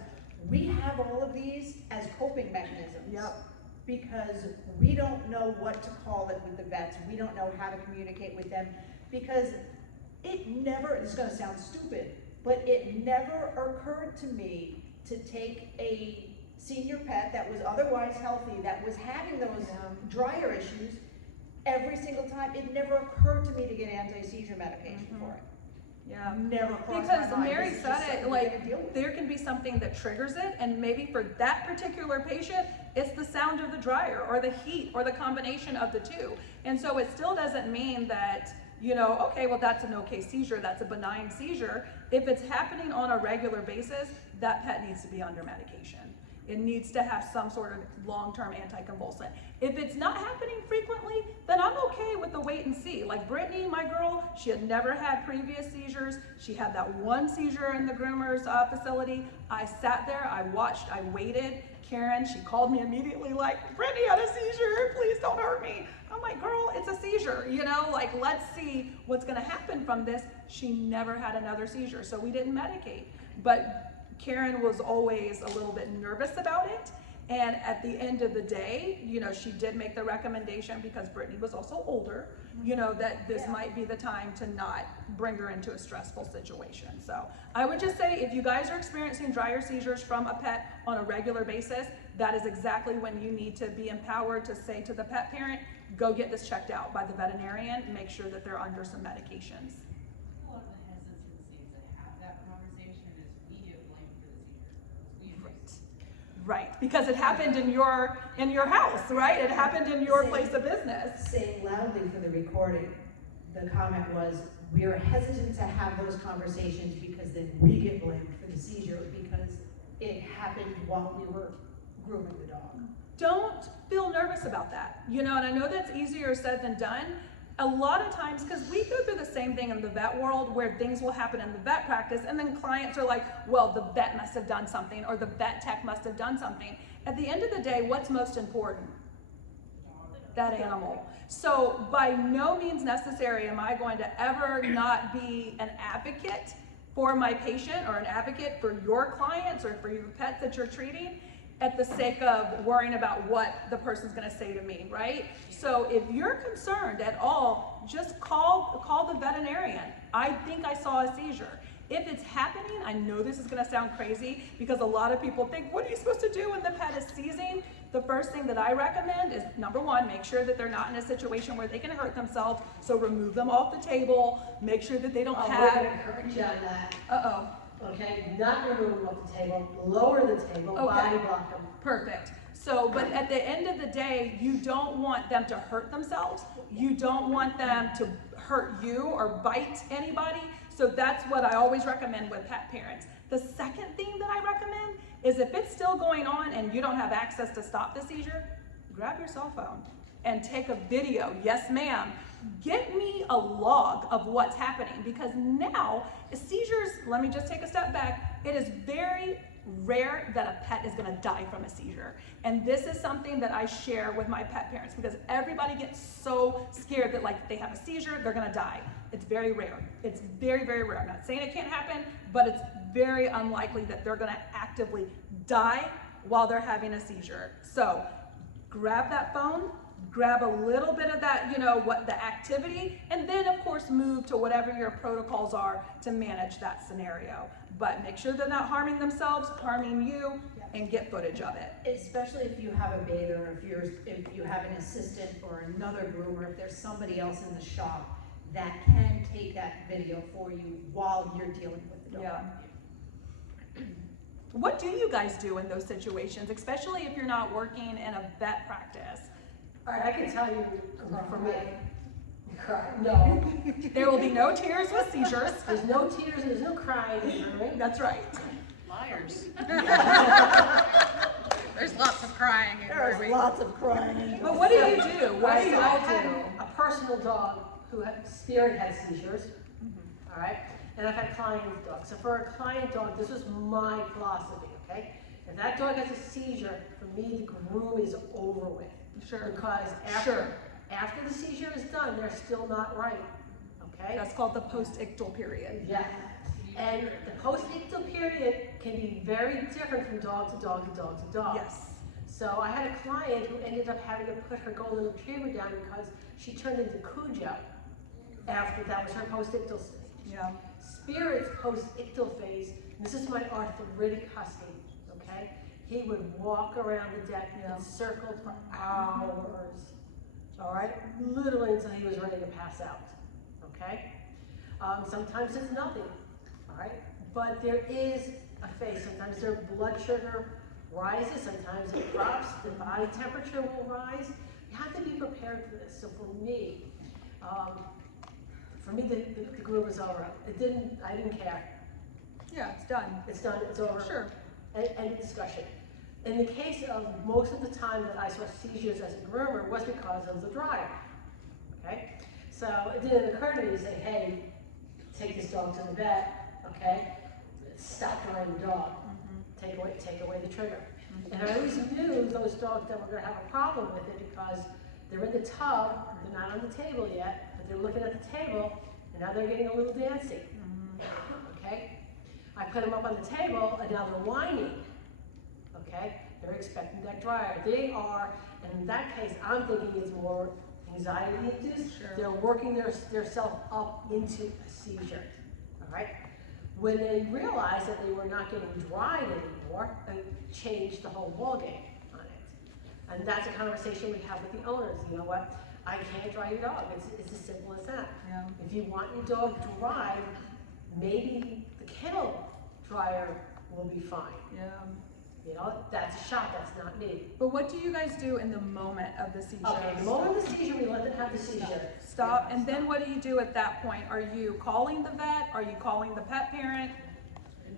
we have all of these as coping mechanisms. Because we don't know what to call it with the vets. We don't know how to communicate with them, because it never, it's gonna sound stupid, but it never occurred to me to take a senior pet that was otherwise healthy, that was having those dryer issues every single time. It never occurred to me to get anti-seizure medication for it. Never crossed my mind. Because Mary said it, there can be something that triggers it, and maybe for that particular patient, it's the sound of the dryer or the heat or the combination of the two. And so it still doesn't mean that you know, okay, well, that's an okay seizure, that's a benign seizure. If it's happening on a regular basis, that pet needs to be under medication. It needs to have some sort of long-term anticonvulsant. If it's not happening frequently, then I'm okay with the wait and see. Like Brittany, my girl, she had never had previous seizures. She had that one seizure in the groomers facility. I sat there, I watched, I waited. Karen, she called me immediately like, Brittany had a seizure, please don't hurt me. I'm like, girl, it's a seizure, you know, like let's see what's gonna happen from this. She never had another seizure, so we didn't medicate. But Karen was always a little bit nervous about it. And at the end of the day, you know, she did make the recommendation, because Brittany was also older, you know, that this might be the time to not bring her into a stressful situation. So I would just say, if you guys are experiencing drier seizures from a pet on a regular basis, that is exactly when you need to be empowered to say to the pet parent, go get this checked out by the veterinarian, make sure that they're under some medications. A lot of the hesitancy to have that conversation is we get blamed for the seizure. Right, because it happened in your house, right? It happened in your place of business. Saying loudly for the recording, the comment was, we are hesitant to have those conversations because then we get blamed for the seizure because it happened while we were grooming the dog. Don't feel nervous about that, you know, and I know that's easier said than done. A lot of times, because we go through the same thing in the vet world where things will happen in the vet practice and then clients are like, well, the vet must have done something or the vet tech must have done something. At the end of the day, what's most important? That animal. So by no means necessary am I going to ever not be an advocate for my patient or an advocate for your clients or for your pets that you're treating at the sake of worrying about what the person's gonna say to me, right? So if you're concerned at all, just call the veterinarian. I think I saw a seizure. If it's happening, I know this is gonna sound crazy because a lot of people think, what are you supposed to do when the pet is seizing? The first thing that I recommend is, number one, make sure that they're not in a situation where they can hurt themselves, so remove them off the table, make sure that they don't have... We're gonna encourage you on that. Uh-oh. Okay, not remove them off the table, lower the table, body block them. Perfect. So, but at the end of the day, you don't want them to hurt themselves. You don't want them to hurt you or bite anybody. So that's what I always recommend with pet parents. The second thing that I recommend is if it's still going on and you don't have access to stop the seizure, grab your cell phone and take a video. Yes, ma'am. Get me a log of what's happening, because now seizures, let me just take a step back, it is very rare that a pet is gonna die from a seizure. And this is something that I share with my pet parents because everybody gets so scared that like they have a seizure, they're gonna die. It's very rare. It's very, very rare. I'm not saying it can't happen, but it's very unlikely that they're gonna actively die while they're having a seizure. So grab that phone, grab a little bit of that, you know, what the activity, and then of course move to whatever your protocols are to manage that scenario. But make sure they're not harming themselves, harming you, and get footage of it. Especially if you have a bather, or if you have an assistant or another groomer, if there's somebody else in the shop that can take that video for you while you're dealing with the dog. Yeah. What do you guys do in those situations, especially if you're not working in a vet practice? All right, I can tell you for me. No. There will be no tears with seizures. There's no tears and there's no crying in the room. That's right. Liars. There's lots of crying. There's lots of crying. But what do you do? What do you all had do? a personal dog who had Spirit had seizures. All right, and I've had client dogs. So for a client dog, this was my philosophy. Okay, if that dog has a seizure, for me the groom is over with. Sure. Because after the seizure is done, they're still not right. Okay. That's called the post-ictal period. Yeah. And the post-ictal period can be very different from dog to dog to dog to dog. Yes. So I had a client who ended up having to put her golden retriever down because she turned into Cujo after that was her post-ictal stage. Yeah. Spirit's post-ictal phase, this is my arthritic husky, okay? He would walk around the deck in circles for hours, all right? Literally until he was ready to pass out, okay? Sometimes it's nothing, all right? But there is a phase. Sometimes their blood sugar rises, sometimes it drops, the body temperature will rise. You have to be prepared for this. So for me, For me, the groom was over. I didn't care. Yeah, it's done. It's done, it's over. Sure. End discussion. In the case of most of the time that I saw seizures as a groomer was because of the dryer, okay? So it didn't occur to me to say, hey, take this dog to the vet, okay? Stop drying the dog. Take away the trigger. And I always knew those dogs that were gonna have a problem with it because they're in the tub, they're not on the table yet, but they're looking at the table, and now they're getting a little dancy, okay? I put them up on the table, and now they're whining, okay? They're expecting that dryer. They are, and in that case, I'm thinking it's more anxiety induced. Sure. They're working their self up into a seizure, all right? When they realized that they were not getting dried anymore, it changed the whole ballgame on it. And that's a conversation we have with the owners. You know what? I can't dry your dog. It's as simple as that. Yeah. If you want your dog dried, maybe the kennel dryer will be fine. Yeah. You know, that's a shot, that's not me. But what do you guys do in the moment of the seizure? Okay, the moment of the seizure, we let them have the seizure. Stop, and then what do you do at that point? Are you calling the vet? Are you calling the pet parent?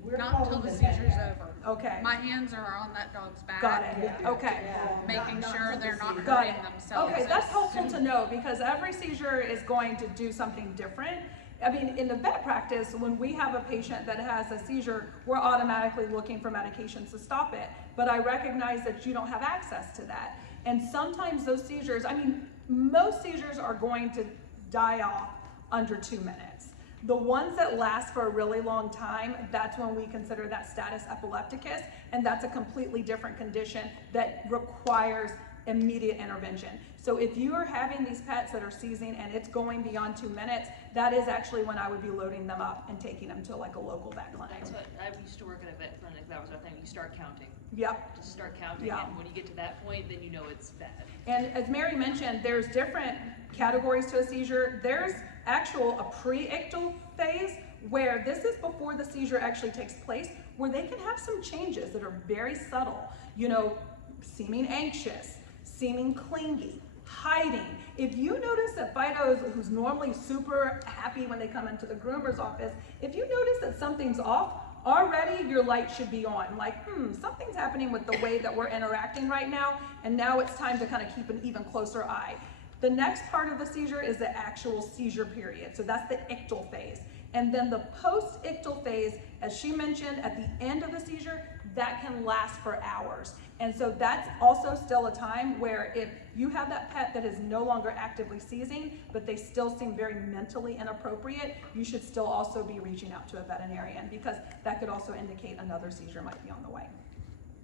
We're Not calling until the vet. seizure's over. Okay. My hands are on that dog's back. Got it. Yeah. Okay. Making Not sure until they're the not seizure. Got hurting it. themselves. Okay, that's helpful to know because every seizure is going to do something different. I mean, in the vet practice, when we have a patient that has a seizure, we're automatically looking for medications to stop it. But I recognize that you don't have access to that. And sometimes those seizures, I mean, most seizures are going to die off under 2 minutes. The ones that last for a really long time, that's when we consider that status epilepticus, and that's a completely different condition that requires immediate intervention. So if you are having these pets that are seizing and it's going beyond 2 minutes, that is actually when I would be loading them up and taking them to like a local vet clinic. That's what, I used to work at a vet clinic, that was our thing, you start counting. Yep. Just start counting, Yeah. and when you get to that point, then you know it's bad. And as Mary mentioned, there's different categories to a seizure. There's a pre-ictal phase where this is before the seizure actually takes place, where they can have some changes that are very subtle, you know, seeming anxious, seeming clingy, hiding. If you notice that Fido's, who's normally super happy when they come into the groomer's office, if you notice that something's off, already your light should be on. Like, something's happening with the way that we're interacting right now, and now it's time to kind of keep an even closer eye. The next part of the seizure is the actual seizure period. So that's the ictal phase. And then the post-ictal phase, as she mentioned, at the end of the seizure, that can last for hours. And so that's also still a time where if you have that pet that is no longer actively seizing, but they still seem very mentally inappropriate, you should still also be reaching out to a veterinarian because that could also indicate another seizure might be on the way.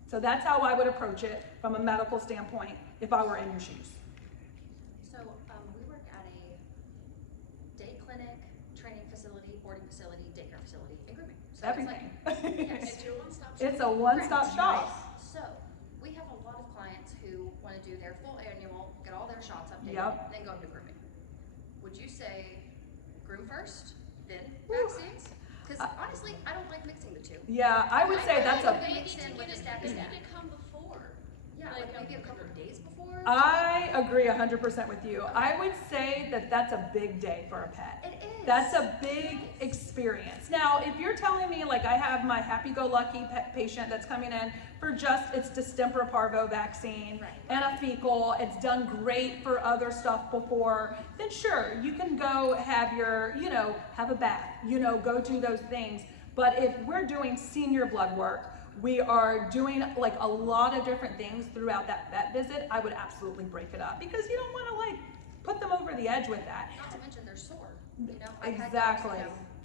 So that's how I would approach it from a medical standpoint if I were in your shoes. So we work at a day clinic, training facility, boarding facility, daycare facility, and grooming. So Everything. It's It's your one-stop shop. It's a one-stop Correct. shop. So we have a lot of clients who want to do their full annual, get all their shots updated, Yep. then go into grooming. Would you say groom first, then vaccines? Because honestly, I don't like mixing the two. Yeah, I would say that's a They mix in with the status They need stat. to come before. Yeah, like maybe a couple of days before. I agree 100% with you. I would say that that's a big day for a pet. It is. That's a big experience. Now, if you're telling me like I have my happy-go-lucky pet patient that's coming in for just its distemper parvo vaccine and a fecal, it's done great for other stuff before, then sure, you can go have your, have a bath, go do those things. But if we're doing senior blood work, we are doing like a lot of different things throughout that vet visit, I would absolutely break it up because you don't want to like put them over the edge with that. Not to mention they're sore. Exactly.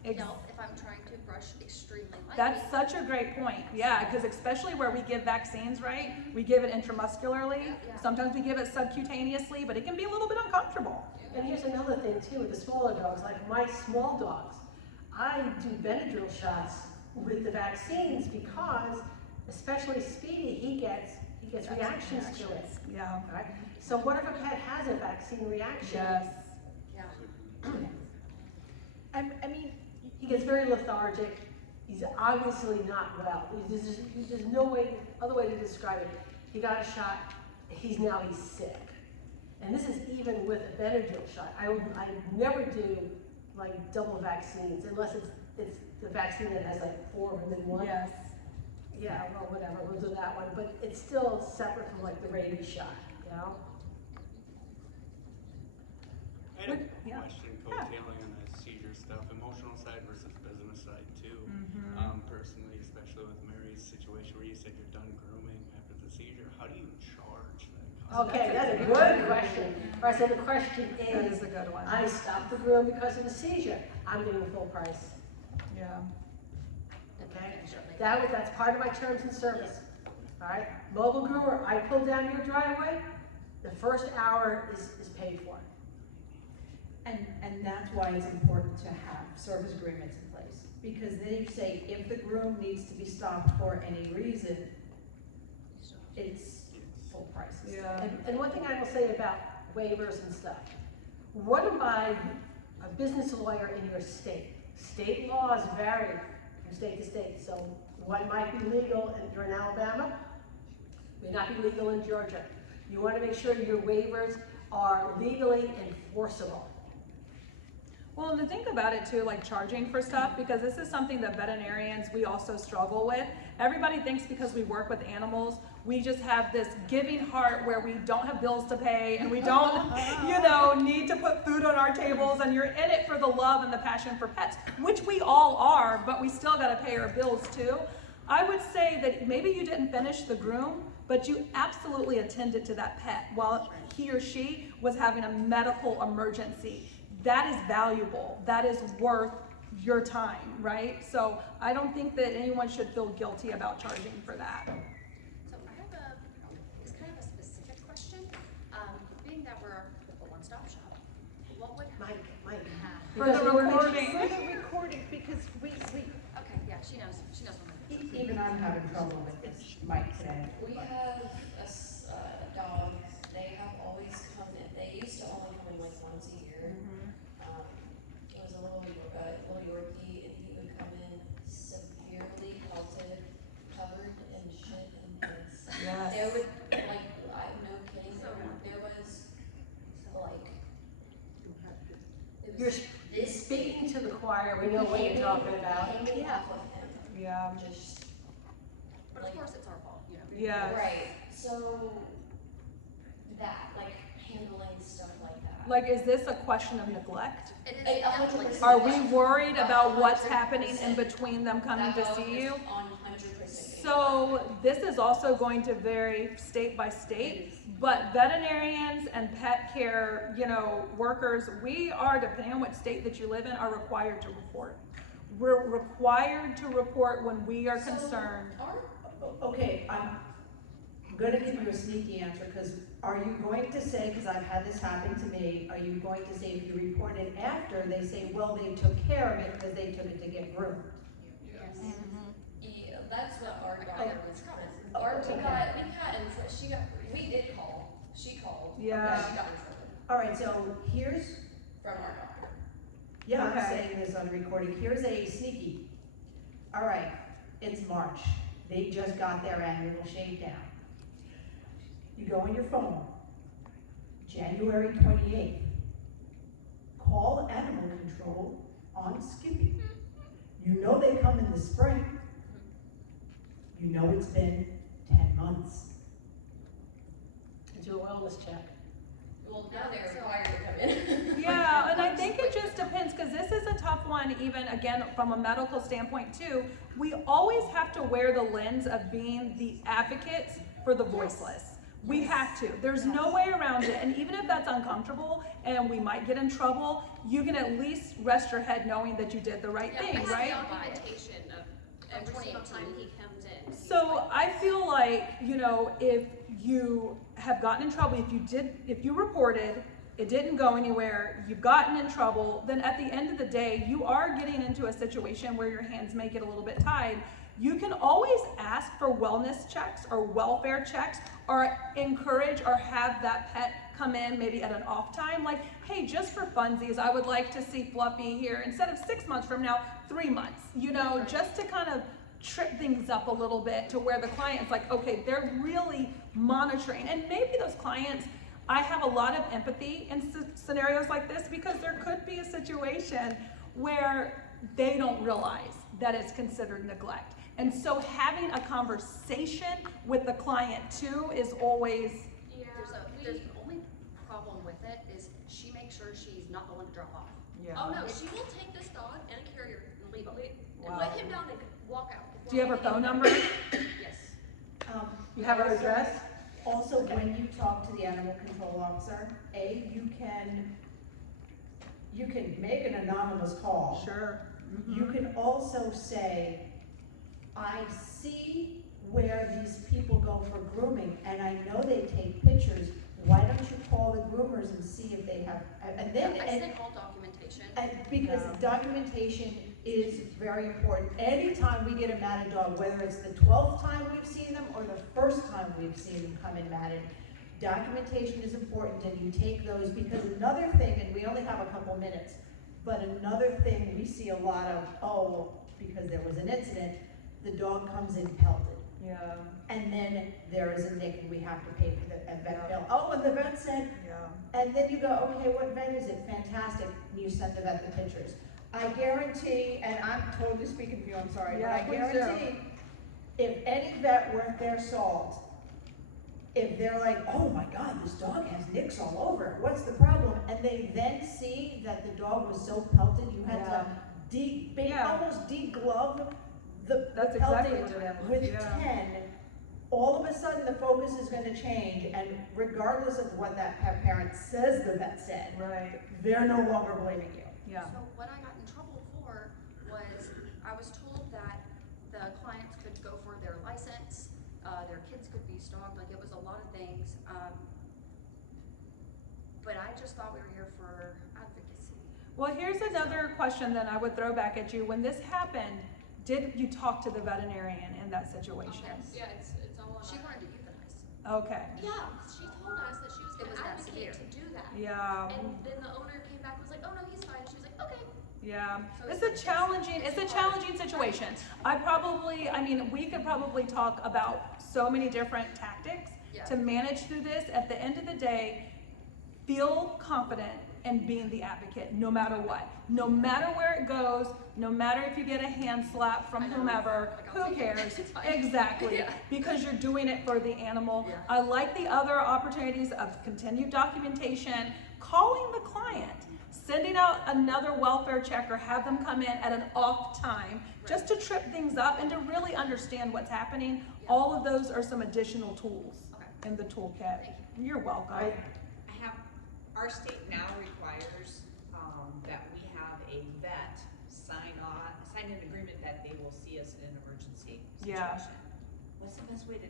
Yelp if I'm trying to brush extremely lightly. That's such a great point. Yeah, because especially where we give vaccines, right? We give it intramuscularly. Yeah. Sometimes we give it subcutaneously, but it can be a little bit uncomfortable. And here's another thing too, with the smaller dogs, like my small dogs, I do Benadryl shots with the vaccines because, especially Speedy, he gets reactions to it. Yeah. Right? So what if a pet has a vaccine reaction? Yes. Yeah. I mean, He gets very lethargic. He's obviously not well. There's no other way to describe it. He got a shot. He's sick. And this is even with a Benadryl shot. I never do like double vaccines, unless it's the vaccine that has like 4 of them in one. Yes. Yeah, well, whatever, we'll do that one, but it's still separate from like the rabies shot, you know? I had a question coattailing on the seizure stuff, emotional side versus business side too. Personally, especially with Mary's situation where you said you're done grooming after the seizure, how do you charge that? Okay, that's a good question. All right, so the question That is, is a good one. I stopped the groom because of the seizure. I'm getting the full price. Yeah. Okay, that's part of my terms and service. All right, mobile groomer, I pull down your driveway, the first hour is paid for. And that's why it's important to have service agreements in place. Because then you say, if the groom needs to be stopped for any reason, it's full prices. Yeah. And one thing I will say about waivers and stuff, what am I, a business lawyer in your state? State laws vary from state to state, so what might be legal if you're in Alabama may not be legal in Georgia. You want to make sure your waivers are legally enforceable. Well, and to think about it too, like charging for stuff, because this is something that veterinarians, we also struggle with. Everybody thinks because we work with animals, we just have this giving heart where we don't have bills to pay and we don't, need to put food on our tables, and you're in it for the love and the passion for pets, which we all are, but we still got to pay our bills too. I would say that maybe you didn't finish the groom, but you absolutely attended to that pet while he or she was having a medical emergency. That is valuable. That is worth your time, right? So I don't think that anyone should feel guilty about charging for that. So I have it's kind of a specific question. Being that we're a one-stop shop, what would Mike. For the recording. For the recording, because we okay, yeah, she knows what I'm doing. even I'm having trouble with this, Mike said. We have dogs. They have always come in. They used to only come in like once a year. It was a little Yorkie, and he would come in severely pelted, covered in shit and piss. Yes. There would, like, I'm no kidding, there was, like, You're speaking to the choir, we know what you're talking about. Hanging off of him. Yeah. Just, But of course it's our fault, Yeah. right, so, that, like, handling stuff like that. Like, is this a question of neglect? It is definitely. Are we worried about what's happening in between them coming to see you? On 100%. So this is also going to vary state by state, but veterinarians and pet care, workers, we are, depending on what state that you live in, are required to report. We're required to report when we are concerned. Okay, I'm gonna give you a sneaky answer, because are you going to say, because I've had this happen to me, are you going to say if you report it after, they say, well, they took care of it because they took it to get groomed? Yes. Yeah, that's what our Oh, daughter was coming. We did call. She called. Yeah. She got in trouble All right, so here's, from our doctor. yeah, I'm Okay. saying this on recording, here's a sneaky. All right, it's March, they just got their annual shakedown. You go on your phone, January 28th, call animal control on Skippy. You know they come in the spring. You know it's been 10 months. Do a wellness check. Well, now they're required to come in. Yeah, and I think it just depends, because this is a tough one, even again from a medical standpoint too. We always have to wear the lens of being the advocates for the voiceless. We have to. There's no way around it. And even if that's uncomfortable and we might get in trouble, you can at least rest your head knowing that you did the right thing, right? Documentation of every single time he comes in. So I feel like, if you have gotten in trouble, if you reported, it didn't go anywhere, you've gotten in trouble, then at the end of the day, you are getting into a situation where your hands may get a little bit tied. You can always ask for wellness checks or welfare checks, or encourage or have that pet come in maybe at an off time. Like, hey, just for funsies, I would like to see Fluffy here instead of 6 months from now, 3 months, just to kind of trip things up a little bit to where the client's like, okay, they're really monitoring. And maybe those clients, I have a lot of empathy in scenarios like this because there could be a situation where they don't realize that it's considered neglect. And so having a conversation with the client too is always... Yeah, there's the only problem with it is she makes sure she's not the one to drop off. Yeah. Oh no, she will take this dog and a carrier and leave him. Wow. Lay him down and walk out. Do you have her phone number? Yes. You have her address? Also, when you talk to the animal control officer, you can make an anonymous call. Sure. You can also say, I see where these people go for grooming, and I know they take pictures. Why don't you call the groomers and see if they have, and then, I sent all documentation. because documentation is very important. Anytime we get a matted dog, whether it's the 12th time we've seen them or the first time we've seen them come in matted, documentation is important, and you take those, because another thing, and we only have a couple minutes, but another thing we see a lot of, because there was an incident, the dog comes in pelted. Yeah. And then there is a nick and we have to pay for the vet bill. Oh, and the vet said, yeah. And then you go, okay, what vet is it? Fantastic. And you send the vet the pictures. I guarantee, and I'm totally speaking for you, I'm sorry, Yeah, but I guarantee if any vet worth their salt, if they're like, oh my God, this dog has nicks all over it, what's the problem? And they then see that the dog was so pelted, you had to almost deglove the That's pelting exactly what it is. with 10. All of a sudden the focus is going to change, and regardless of what that pet parent says the vet said, right, they're no longer blaming you. Yeah. So what I got in trouble for was I was told that the clients could go for their license, their kids could be stalked, like it was a lot of things. But I just thought we were here for advocacy. Well, here's another question that I would throw back at you. When this happened, did you talk to the veterinarian in that situation? Yeah, it's all on. She wanted to euthanize. Okay. Yeah, she told us that she was going to advocate to do that. Yeah. And then the owner came back and was like, oh no, he's fine. She was like, okay. Yeah, it's a challenging situation. We could probably talk about so many different tactics to manage through this. At the end of the day, feel confident in being the advocate, no matter what. No matter where it goes, no matter if you get a hand slap from whomever, who cares? Exactly, because you're doing it for the animal. I like the other opportunities of continued documentation, calling the client, sending out another welfare check or have them come in at an off time just to trip things up and to really understand what's happening. All of those are some additional tools in the toolkit. You're welcome. Our state now requires that we have a vet sign an agreement that they will see us in an emergency situation. What's the best way to,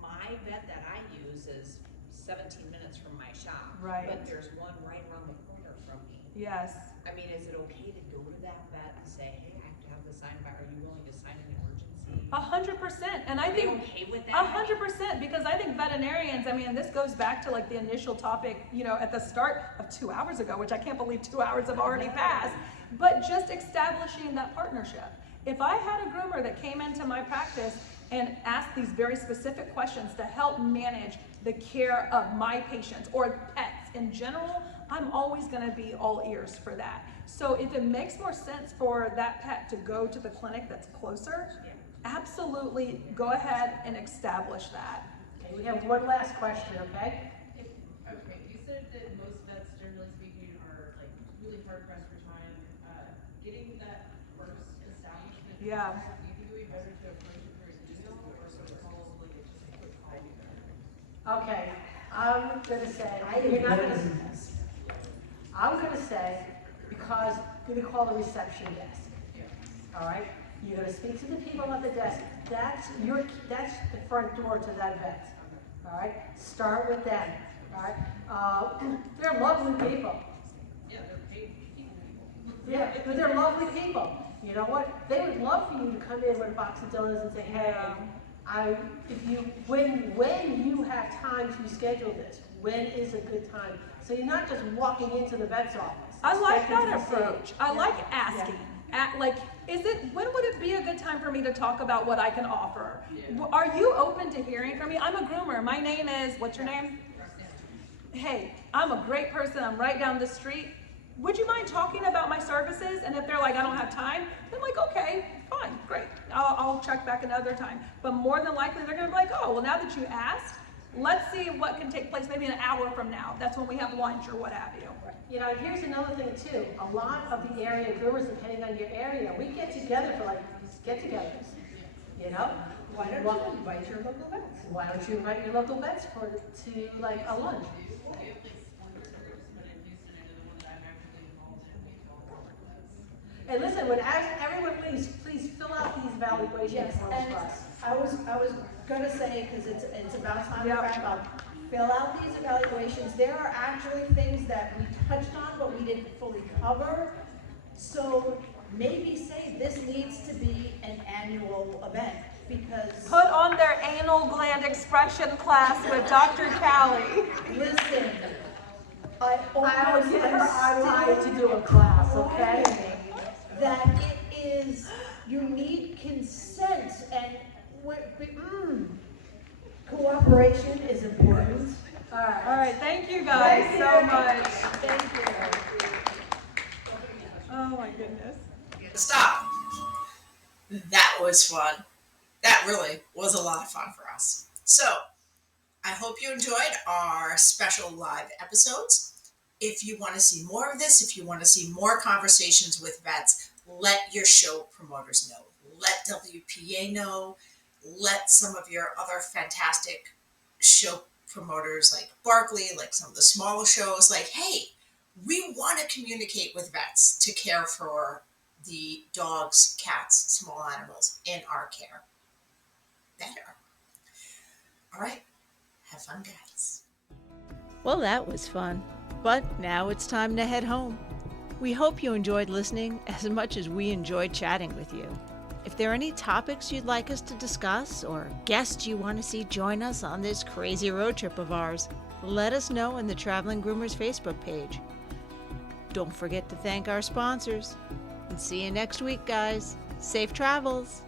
my vet that I use is 17 minutes from my shop. Right. But there's one right around the corner from me. Yes. I mean, is it okay to go to that vet and say, hey, I have to have this signed by, are you willing to sign an emergency? 100%, and I think okay with that? 100%, because I think veterinarians, and this goes back to like the initial topic, at the start of 2 hours ago, which I can't believe 2 hours have already passed, but just establishing that partnership. If I had a groomer that came into my practice and asked these very specific questions to help manage the care of my patients or pets in general, I'm always going to be all ears for that. So if it makes more sense for that pet to go to the clinic that's closer, absolutely go ahead and establish that. Okay, we have one last question, okay? Okay, you said that most vets, generally speaking, are like really hard pressed for time. Getting that first establishment. Yeah. Do you think it would be better to approach it through an email or sort of call, like just a quick call? Okay, I'm gonna say, I'm gonna say, because you're gonna call the reception desk. All right? You're gonna speak to the people at the desk. That's the front door to that vet. All right? Start with them. All right? They're lovely people. Yeah, they're paid people. Yeah, but they're lovely people. You know what? They would love for you to come in with a box of donuts and say, hey, when you have time to schedule this, when is a good time? So you're not just walking into the vet's office. I like that approach. I like asking. When would it be a good time for me to talk about what I can offer? Are you open to hearing from me? I'm a groomer. My name is, what's your name? hey, I'm a great person, I'm right down the street. Would you mind talking about my services? And if they're like, I don't have time, then like, okay, fine, great. I'll check back another time. But more than likely, they're gonna be like, oh, well, now that you asked, let's see what can take place maybe an hour from now. That's when we have lunch or what have you. You know, here's another thing too. A lot of the area groomers, depending on your area, we get together for like get-togethers. You know, why don't you invite your local vets? Why don't you invite your local vets to like a lunch? And listen, when everyone leaves, please fill out these evaluation forms for us. I was gonna say, because it's about time to wrap up. Fill out these evaluations. There are actually things that we touched on, but we didn't fully cover. So maybe say this needs to be an annual event, because put on their anal gland expression class with Dr. Callie. Listen, I will get her online to do a class, okay? That it is, you need consent, and cooperation is important. All right, thank you guys so much. Thank you. Oh my goodness. Stop. That was fun. That really was a lot of fun for us. So, I hope you enjoyed our special live episodes. If you want to see more of this, if you want to see more conversations with vets, let your show promoters know. Let WPA know. Let some of your other fantastic show promoters like Barkley, like some of the smaller shows, like, hey, we want to communicate with vets to care for the dogs, cats, small animals in our care better. All right. Have fun, guys. Well, that was fun. But now it's time to head home. We hope you enjoyed listening as much as we enjoyed chatting with you. If there are any topics you'd like us to discuss or guests you want to see join us on this crazy road trip of ours, let us know in the Traveling Groomers Facebook page. Don't forget to thank our sponsors. And see you next week, guys. Safe travels!